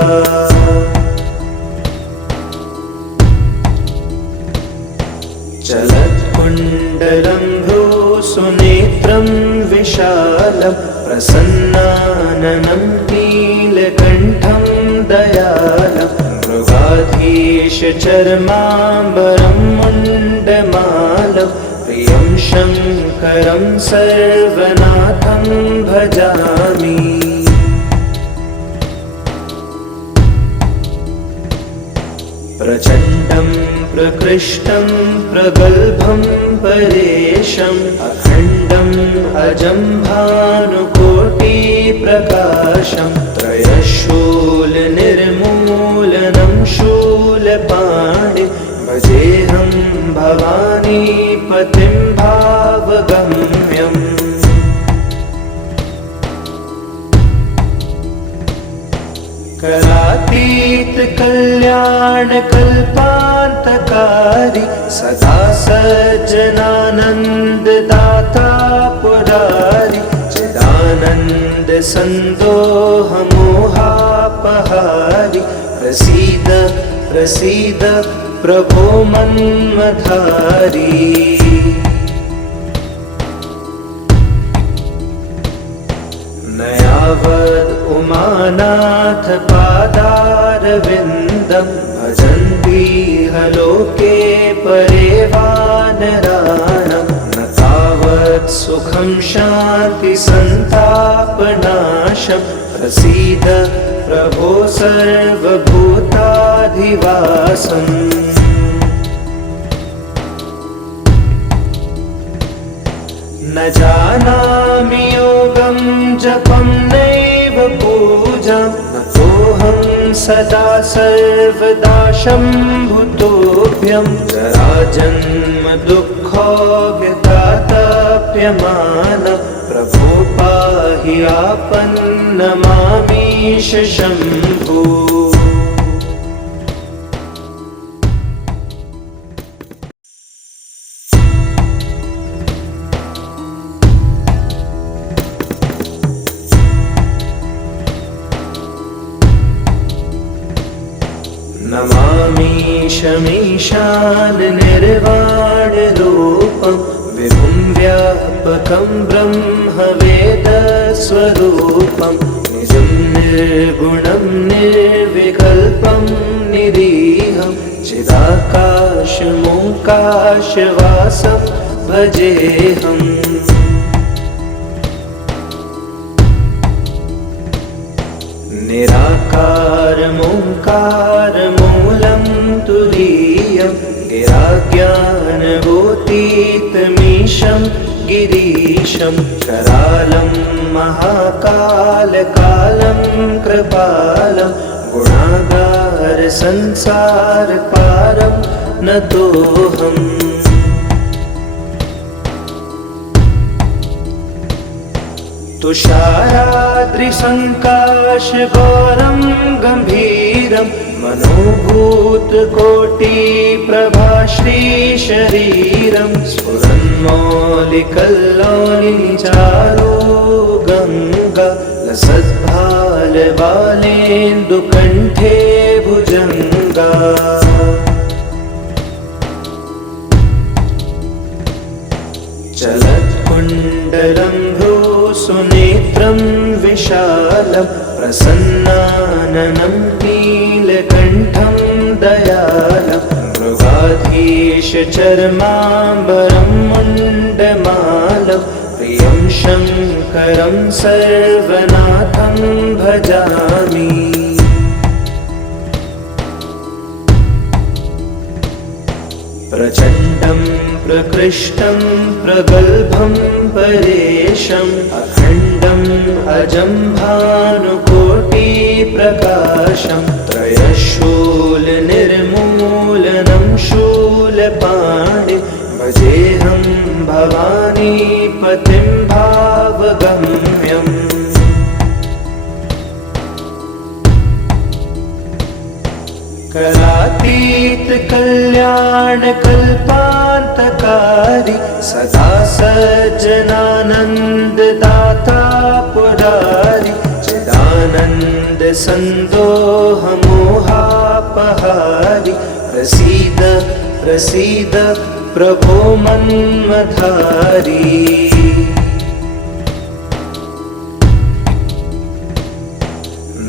चलत्कुण्डलं भ्रूसुनेत्रं विशालं प्रसन्नाननं नीलकण्ठं दयालं मृगाधीशचर्माम्बरं मुण्डमालं प्रियं शङ्करं सर्वनाथं भजामि। प्रचण्डं प्रकृष्टं प्रगल्भं परेशम् अखण्डम् अजं भानुकोटिप्रकाशं त्रयशूलनिर्मूलनं शूलपाणि भजेऽहं भवानीपतिं भावगम्यम्। करातीत कल्याण कल्पान्तकारी सदा सज्जनानन्ददाता पुरारी चिदानन्द सन्दोहमोहापहारि प्रसीद प्रसीद प्रभो मन्मथारी न यावद् उमानाथ पादारविन्दं भजन्ति लोके परे वानराणां न तावत् सुखं शान्ति सन्तापनाशं प्रसीद प्रभो सर्वभूताधिवासम्। न जानामि योगं जपं नैव पूजां नतोऽहं सदा सर्वदा शम्भुतोऽभ्यं जराजन्म दुःखोऽव्यतातप्यमान प्रभो पाहि आपन्नमामीश शम्भो। निर्वाणरूपं विभुं व्यापकं ब्रह्मवेदस्वरूपं निजं निर्गुणं निर्विकल्पं निरीहं चिदाकाशमोकाशवासं भजेऽहम्। निराकारमोङ्कारमूलं तुरीयं गिराज्ञानभूतीतमीशं गिरीशं करालं महाकालकालं कृपालं गुणागारसंसारपारं नतोऽहम्। तुषाराद्रिसङ्काशगौरं गम्भीरं मनोभूतकोटिप्रभाश्रीशरीरं स्फुरन्मौलिकल्लोलिचारो गङ्गा लसद्भालबालेन्दुकण्ठे भुजङ्गा। चलत्कुण्डलं भ्रूसुनेत्रं विशालं प्रसन्नाननं नीलकण्ठं दयालं मृगाधीशचर्माम्बरं मुण्डमालं प्रियं शङ्करं सर्वनाथं भजामि। प्रचण्डं प्रकृष्टं प्रगल्भं परेशम् अखण्डम् अजं भानुकोटिप्रकाशं त्रयशूलनिर्मूलनं शूलपाणि भजेऽहं भवानीपतिं भावगम्यम्। कलातीत कल्याणकल्पान्तकारी सदा सज्जनानन्ददाता पुरारी चिदानन्द सन्दोहमोहापहारी प्रसीद प्रसीद प्रभो मन्मथारी।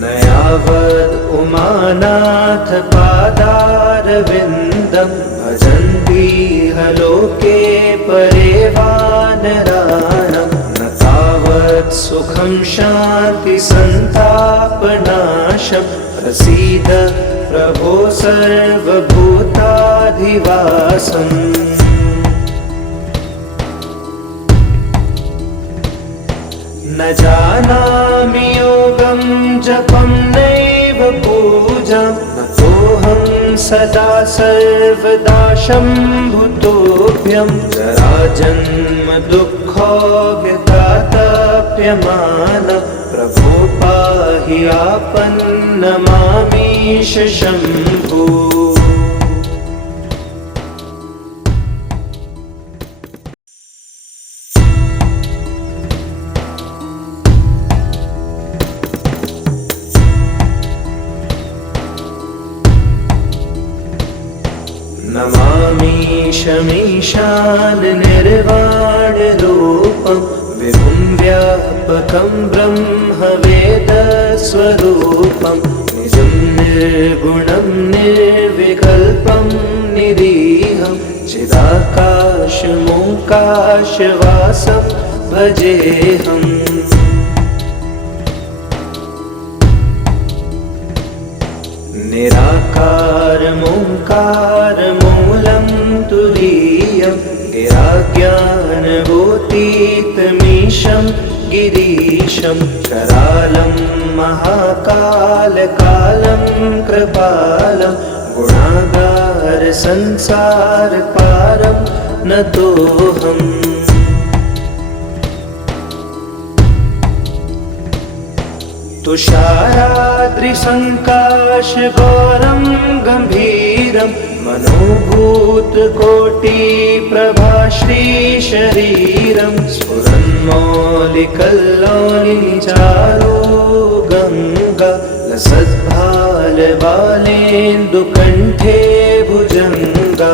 न यावद् उमानाथ पादारविन्दं भजन्तीह लोके परे वानराणां न तावत् सुखं शान्तिसन्तापनाशं प्रसीद प्रभो सर्वभूताधिवासम्। न जानामि योगं जपं नैव पूजां नतोऽहं सदा सर्वदा शम्भुतोऽभ्यं जराजन्म दुःखोऽव्यतातप्यमानं प्रभो पाहि आपन्नमामीश शम्भो। नमामीशमीशान निर्वाणरूपं विभुं व्यापकं ब्रह्मवेदस्वरूपं निजं निर्गुणं निर्विकल्पं निरीहं चिदाकाशमोकाशवासं भजेऽहम्। निराकारमोङ्कारमूलं तुरीयं गिराज्ञानभूतीतमीशं गिरीशं करालं महाकालकालं कृपालं गुणागारसंसारपारं नतोऽहम्। तुषाराद्रिसङ्काशगौरं गम्भीरं मनोभूतकोटिप्रभाश्रीशरीरं स्फुरन्मौलिकल्लोलिचारो गङ्गा लसद्भालबालेन्दुकण्ठे भुजङ्गा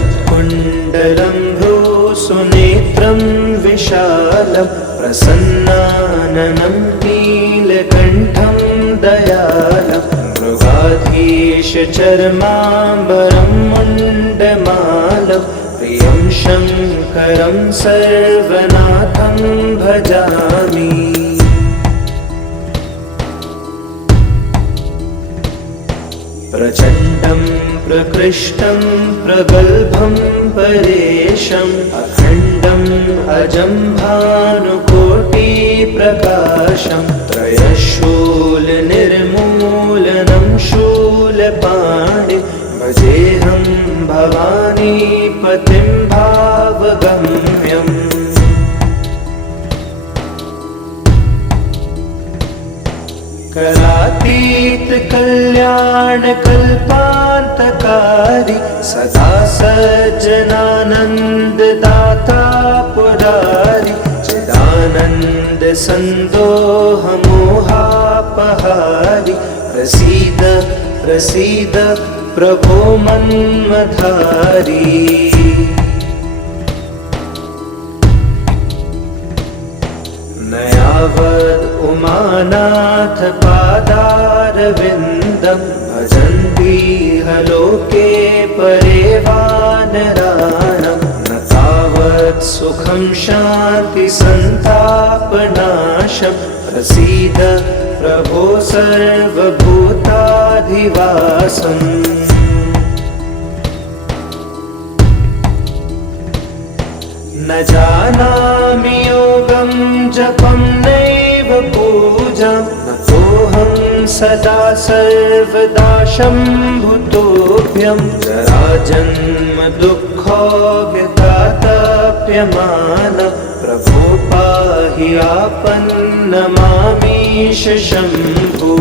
चलत्कुण्डलं भ्रूसुनेत्रं विशालं प्रसन्नाननं नीलकण्ठं दयालं मृगाधीशचर्माम्बरं मुण्डमालं प्रियं शङ्करं सर्वनाथं भजामि प्रचण्डं प्रकृष्टं प्रगल्भं परेशम् अखण्डम् अजं भानुकोटिप्रकाशं त्रयशूलनिर्मूलनं शूलपाणिं भजेऽहं भवानीपतिं भावगम्यम् कलातीत कल्याण कल्पान्तकारी सदा सज्जनानंद दाता पुरारी चिदानंद संदोह मोहापहारी प्रसीद प्रसीद प्रभो मन्मधारी नयावद् उमानाथ पादारविन्दं भजन्तीह लोके परे वानराणां न तावत् सुखं शान्ति सन्तापनाशं प्रसीद प्रभो सर्वभूताधिवासम् न जानामि योगं जपं नैव पूजां नतोऽहं सदा सर्वदा शम्भुतोऽभ्यं जराजन्म दुःखोऽव्यतातप्यमानं प्रभो पाहि आपन्नमामीश शम्भो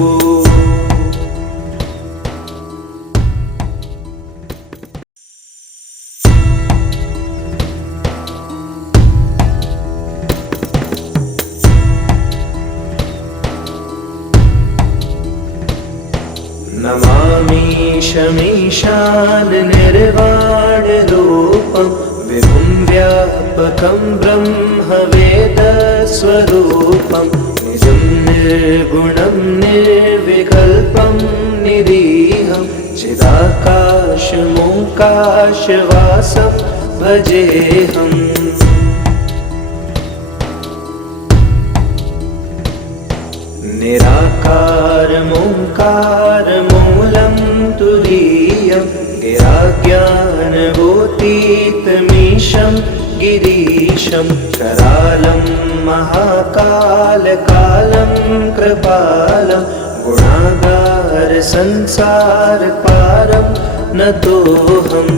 नमामीशमीशान निर्वाणरूपं विभुं व्यापकं ब्रह्मवेदस्वरूपं निजं निर्गुणं निर्विकल्पं निरीहं चिदाकाशमोकाशवासं भजेऽहम् निराकारमोङ्कारमूलं तुरीयं गिराज्ञानभूतीतमीशं गिरीशं करालं महाकालकालं कृपालं गुणागारसंसारपारं नतोऽहम्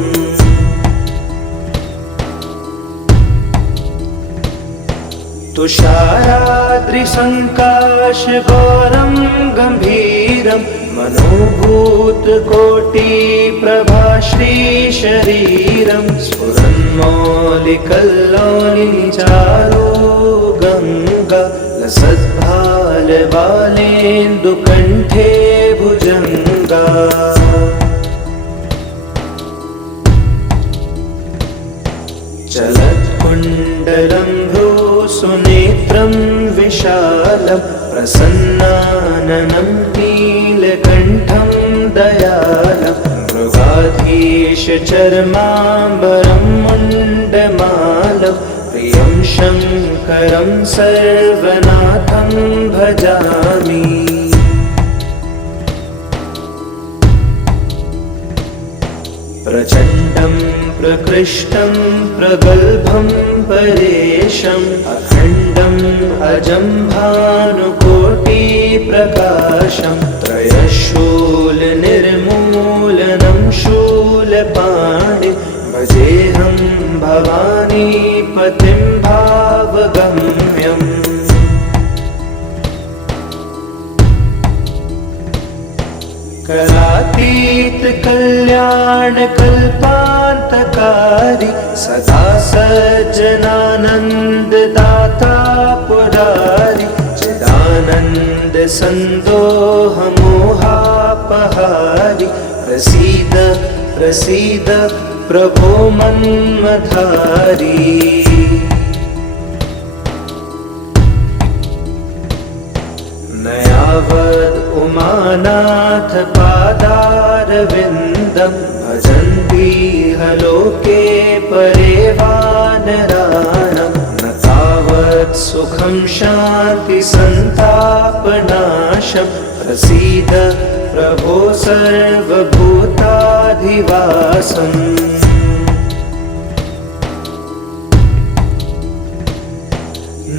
तुषाराद्रिसङ्काशगौरं गम्भीरं मनोभूतकोटिप्रभाश्रीशरीरं स्फुरन्मौलिकल्लोलिनिचारो गङ्गा लसद्भालबालेन्दुकण्ठे भुजङ्गा चलत्कुण्डलं भ्रूसुनेत्रं विशालं प्रसन्नाननं नीलकण्ठं दयालं मृगाधीशचर्माम्बरं मुण्डमालं प्रियं शङ्करं सर्वनाथं भजामि प्रचण्डं प्रकृष्टं प्रगल्भं परेशम् अखण्डम् अजं भानुकोटिप्रकाशं त्रयशूलनिर्मूलनं शूलपाणिं भजेऽहं भवानीपतिं भावगम्यम् कलातीत कल्याण कल्पान्तकारी सदा सज्जनानंद दाता पुरारी चिदानंद चिदानन्द सन्दोहमोहापहारि प्रसीद प्रसीद प्रभो मन्मथारी। न यावद् उमानाथ पादारविन्दं भजन्ति लोके परे वानराणां न तावत् सुखं शान्ति सन्तापनाशं प्रसीद प्रभो सर्वभूताधिवासम्।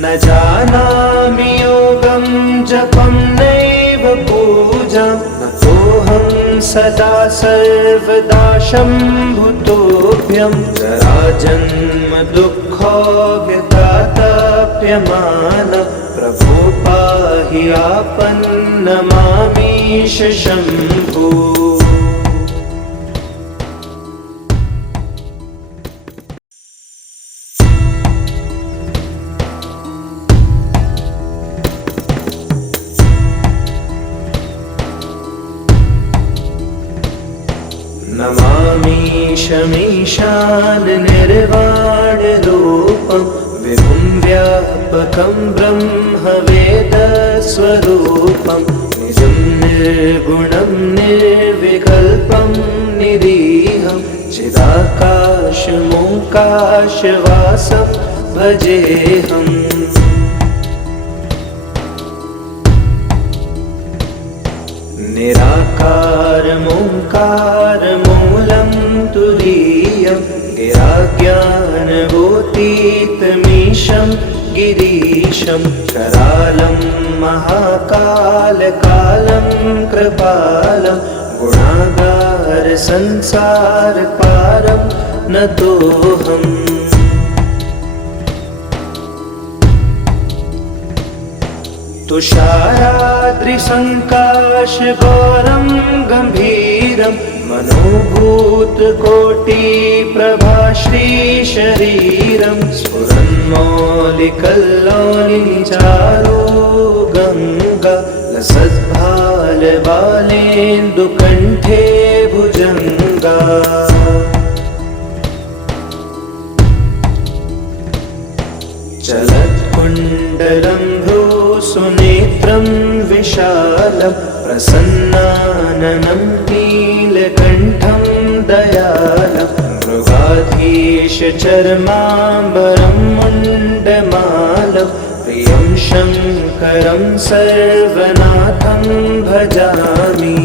न जानामि योगं जपं नैव पूजां नतोऽहं सदा सर्वदा शम्भुतोऽभ्यं जराजन्म दुःखोऽव्यतातप्यमान प्रभो पाहि आपन्नमामीश शम्भो। नमामीशमीशान निर्वाणरूपं विभुं व्यापकं ब्रह्मवेदस्वरूपं निजं निर्गुणं निर्विकल्पं निरीहं चिदाकाशमोकाशवासं भजेऽहम्। निराकारमोङ्कारमूलं तुरीयं गिराज्ञानभूतीतमीशं गिरीशं करालं महाकालकालं कृपालं गुणागारसंसारपारं नतोऽहम्। तुषाराद्रिसङ्काशगौरं गम्भीरं मनोभूतकोटिप्रभाश्रीशरीरं स्फुरन्मौलिकल्लोलिनिचारो गङ्गा लसद्भालबालेन्दुकण्ठे भुजङ्गा। चलत्कुण्डलं भ्रूसुनेत्रं विशालं प्रसन्नाननं नीलकण्ठं दयालं मृगाधीशचर्माम्बरं मुण्डमालं प्रियं शङ्करं सर्वनाथं भजामि।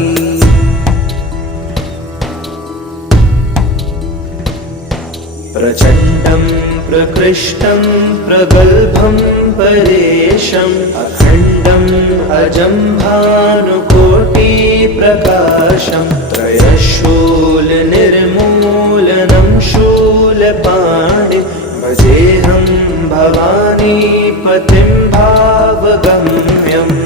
प्रचण्डं प्रकृष्टं प्रगल्भं परेशम् अखण्डम् अजं भानुकोटिप्रकाशं त्रयशूलनिर्मूलनं शूलपाणिं भजेऽहं भवानीपतिं भावगम्यम्।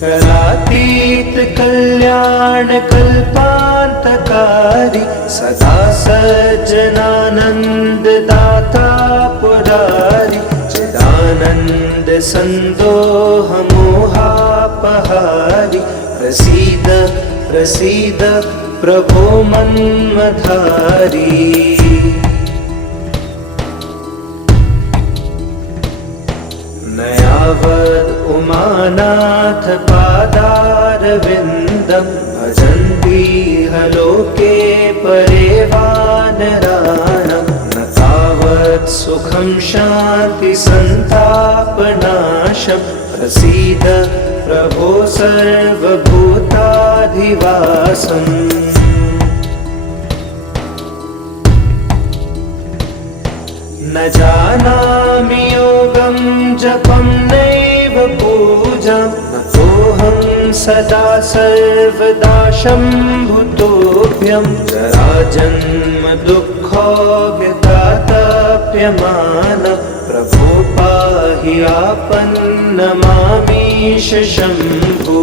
करातीत कल्याण कल्पान्तकारी सदा सज्जनानन्ददाता पुरारी चिदानन्द सन्दोहमोहापहारि प्रसीद प्रसीद प्रभो मन्मथारी। न यावद् उमानाथ पादारविन्दं भजन्ति लोके परे वानराणां न तावत् सुखं शान्ति सन्तापनाशं प्रसीद प्रभो सर्वभूताधिवासम्। न जानामि योगं जपं नैव पूजां नतोऽहं सदा सर्वदा शम्भुतोऽभ्यं जराजन्म दुःखोऽव्यतातप्यमान प्रभो पाहि आपन्नमामीश शम्भो।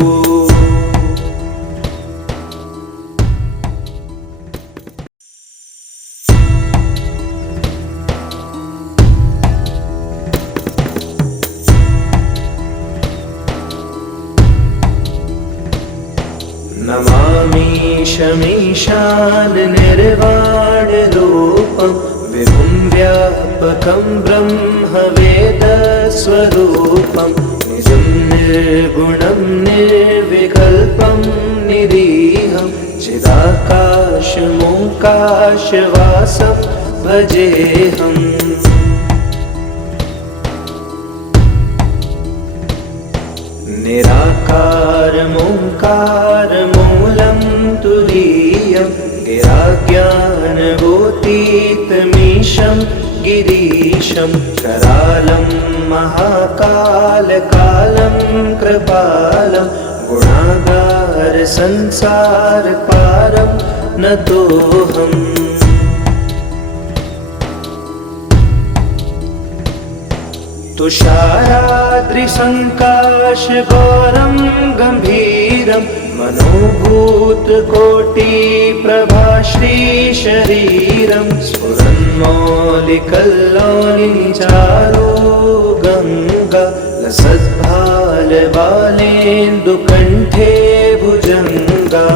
नमामीशमीशान निर्वाणरूपं विभुं व्यापकं ब्रह्मवेदस्वरूपं निजं निर्गुणं निर्विकल्पं निरीहं चिदाकाशमोकाशवासं भजेऽहम्। निराकारमोङ्कारमूलं तुरीयं गिराज्ञानभूतीतमीशं गिरीशं करालं महाकालकालं कृपालं गुणागारसंसारपारं नतोऽहम्। तुषाराद्रिसङ्काशगौरं गम्भीरं मनोभूतकोटिप्रभाश्रीशरीरं स्फुरन्मौलिकल्लोलिचारो गङ्गा लसद्भालबालेन्दुकण्ठे भुजङ्गा।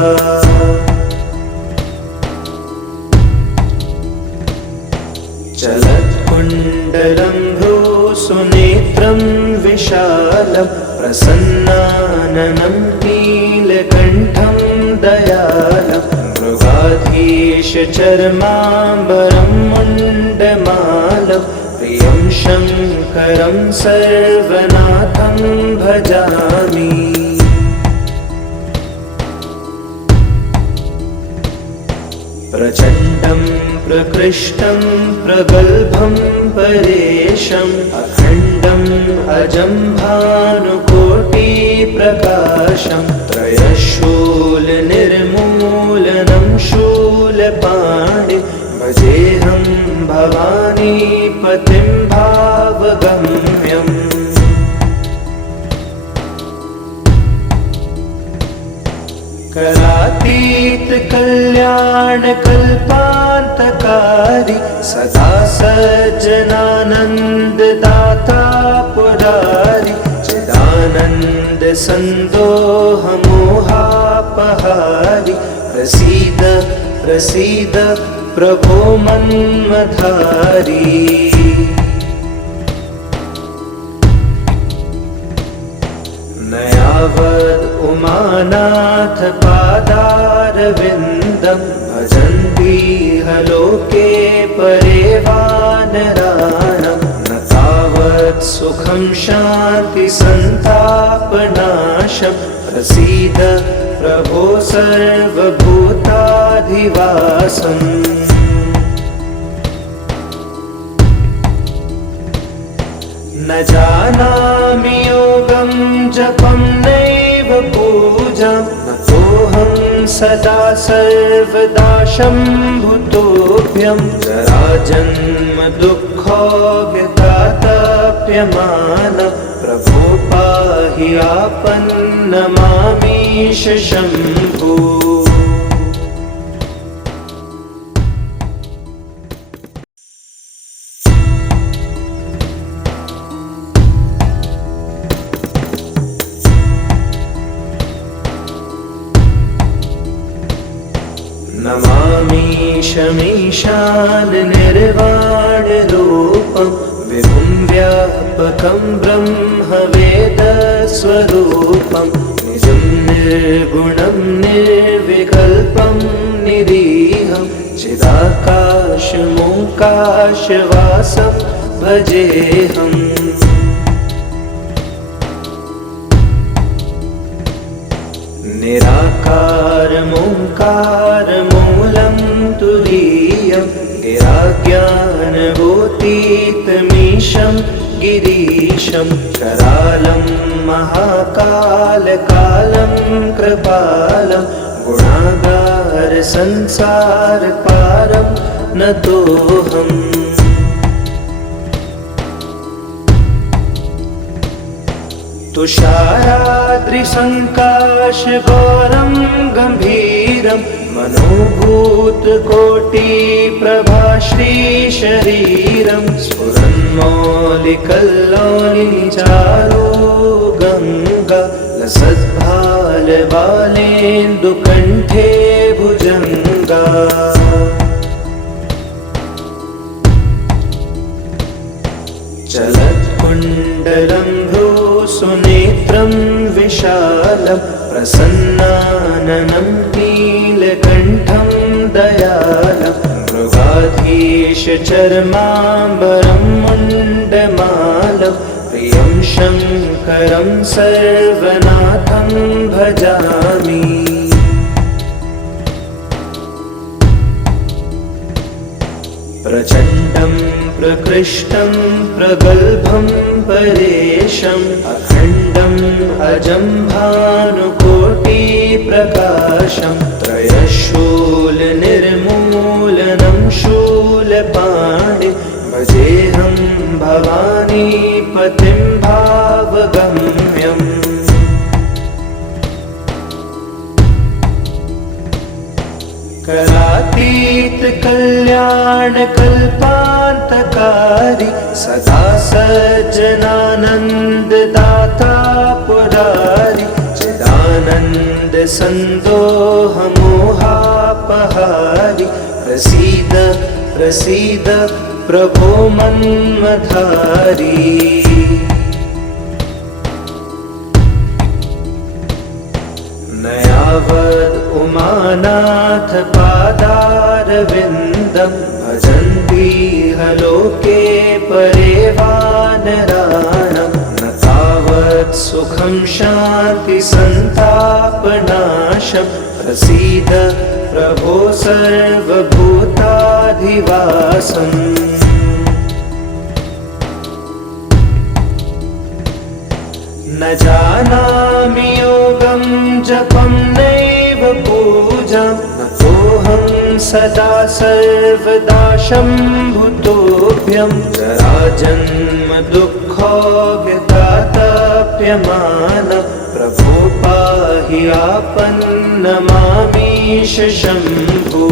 चलत्कुण्डलं भ्रूसुनेत्रं विशालं प्रसन्नाननं नीलकण्ठं दयालं मृगाधीशचर्माम्बरं मुण्डमालं प्रियं शङ्करं सर्वनाथं भजामि। प्रचण्डं प्रकृष्टं प्रगल्भं परेशम् अखण्डम् अजं भानुकोटिप्रकाशं त्रयशूलनिर्मूलनं शूलपाणि भजेऽहं भवानीपतिं भावगम्यम्। करातीत कल्याणकल्पान्तकारी सदा सज्जनानन्ददाता पुरारी चिदानन्द सन्दोहमोहापहारी प्रसीद प्रसीद प्रभो मन्मथारी। न यावद् उमानाथ पादारविन्दं भजन्तीह लोके परे वानराणां न तावत् सुखं शान्तिसन्तापनाशं प्रसीद प्रभो सर्वभूताधिवासम्। न जानामि योगं जपं नैव पूजां नतोऽहं सदा सर्वदा शम्भुतोऽभ्यं जराजन्म दुःखोऽव्यतातप्यमानं प्रभो पाहि आपन्नमामीश शम्भो। नमामीशमीशान निर्वाणरूपं विभुं व्यापकं ब्रह्मवेदस्वरूपं निजं निर्गुणं निर्विकल्पं निरीहं चिदाकाशमोकाशवासं भजेऽहम्। निराकारमोङ्कारमूलं तुरीयं गिराज्ञानभूतीतमीशं गिरीशं करालं महाकालकालं कृपालं गुणागारसंसारपारं नतोऽहम्। तुषाराद्रिसङ्काशगौरं गम्भीरं मनोभूतकोटिप्रभाश्रीशरीरं स्फुरन्मौलिकल्लोलिचारो गङ्गा लसद्भालबालेन्दुक सुनेत्रं विशालं प्रसन्नाननं नीलकण्ठं दयालं मृगाधीशचर्माम्बरं मुण्डमालं प्रियं शङ्करं सर्वनाथं भजामि। प्रचण्डं प्रकृष्टं प्रगल्भं परेशम् अखण्डम् अजं भानुकोटिप्रकाशं त्रयशूलनिर्मूलनं शूलपाणि भजेऽहं भवानीपतिं भावगम्यम्। कलातीत कल्याण कल्पान्तकारी सदा सज्जनानन्ददाता पुरारी चिदानन्द सन्दोह मोहापहारी प्रसीद प्रसीद प्रभो मन्मथारी। न यावद् उमानाथ पादारविन्दं भजन्ति लोके परे वानराणां न तावत् सुखं शान्ति सन्तापनाशं प्रसीद प्रभो सर्वभूताधिवासम्। न जानामि योगं जपं नैव पूजां नतोऽहं सदा सर्वदा शम्भुतोऽभ्यं जराजन्म दुःखोऽव्यतातप्यमानं प्रभो पाहि आपन्नमामीश शम्भो।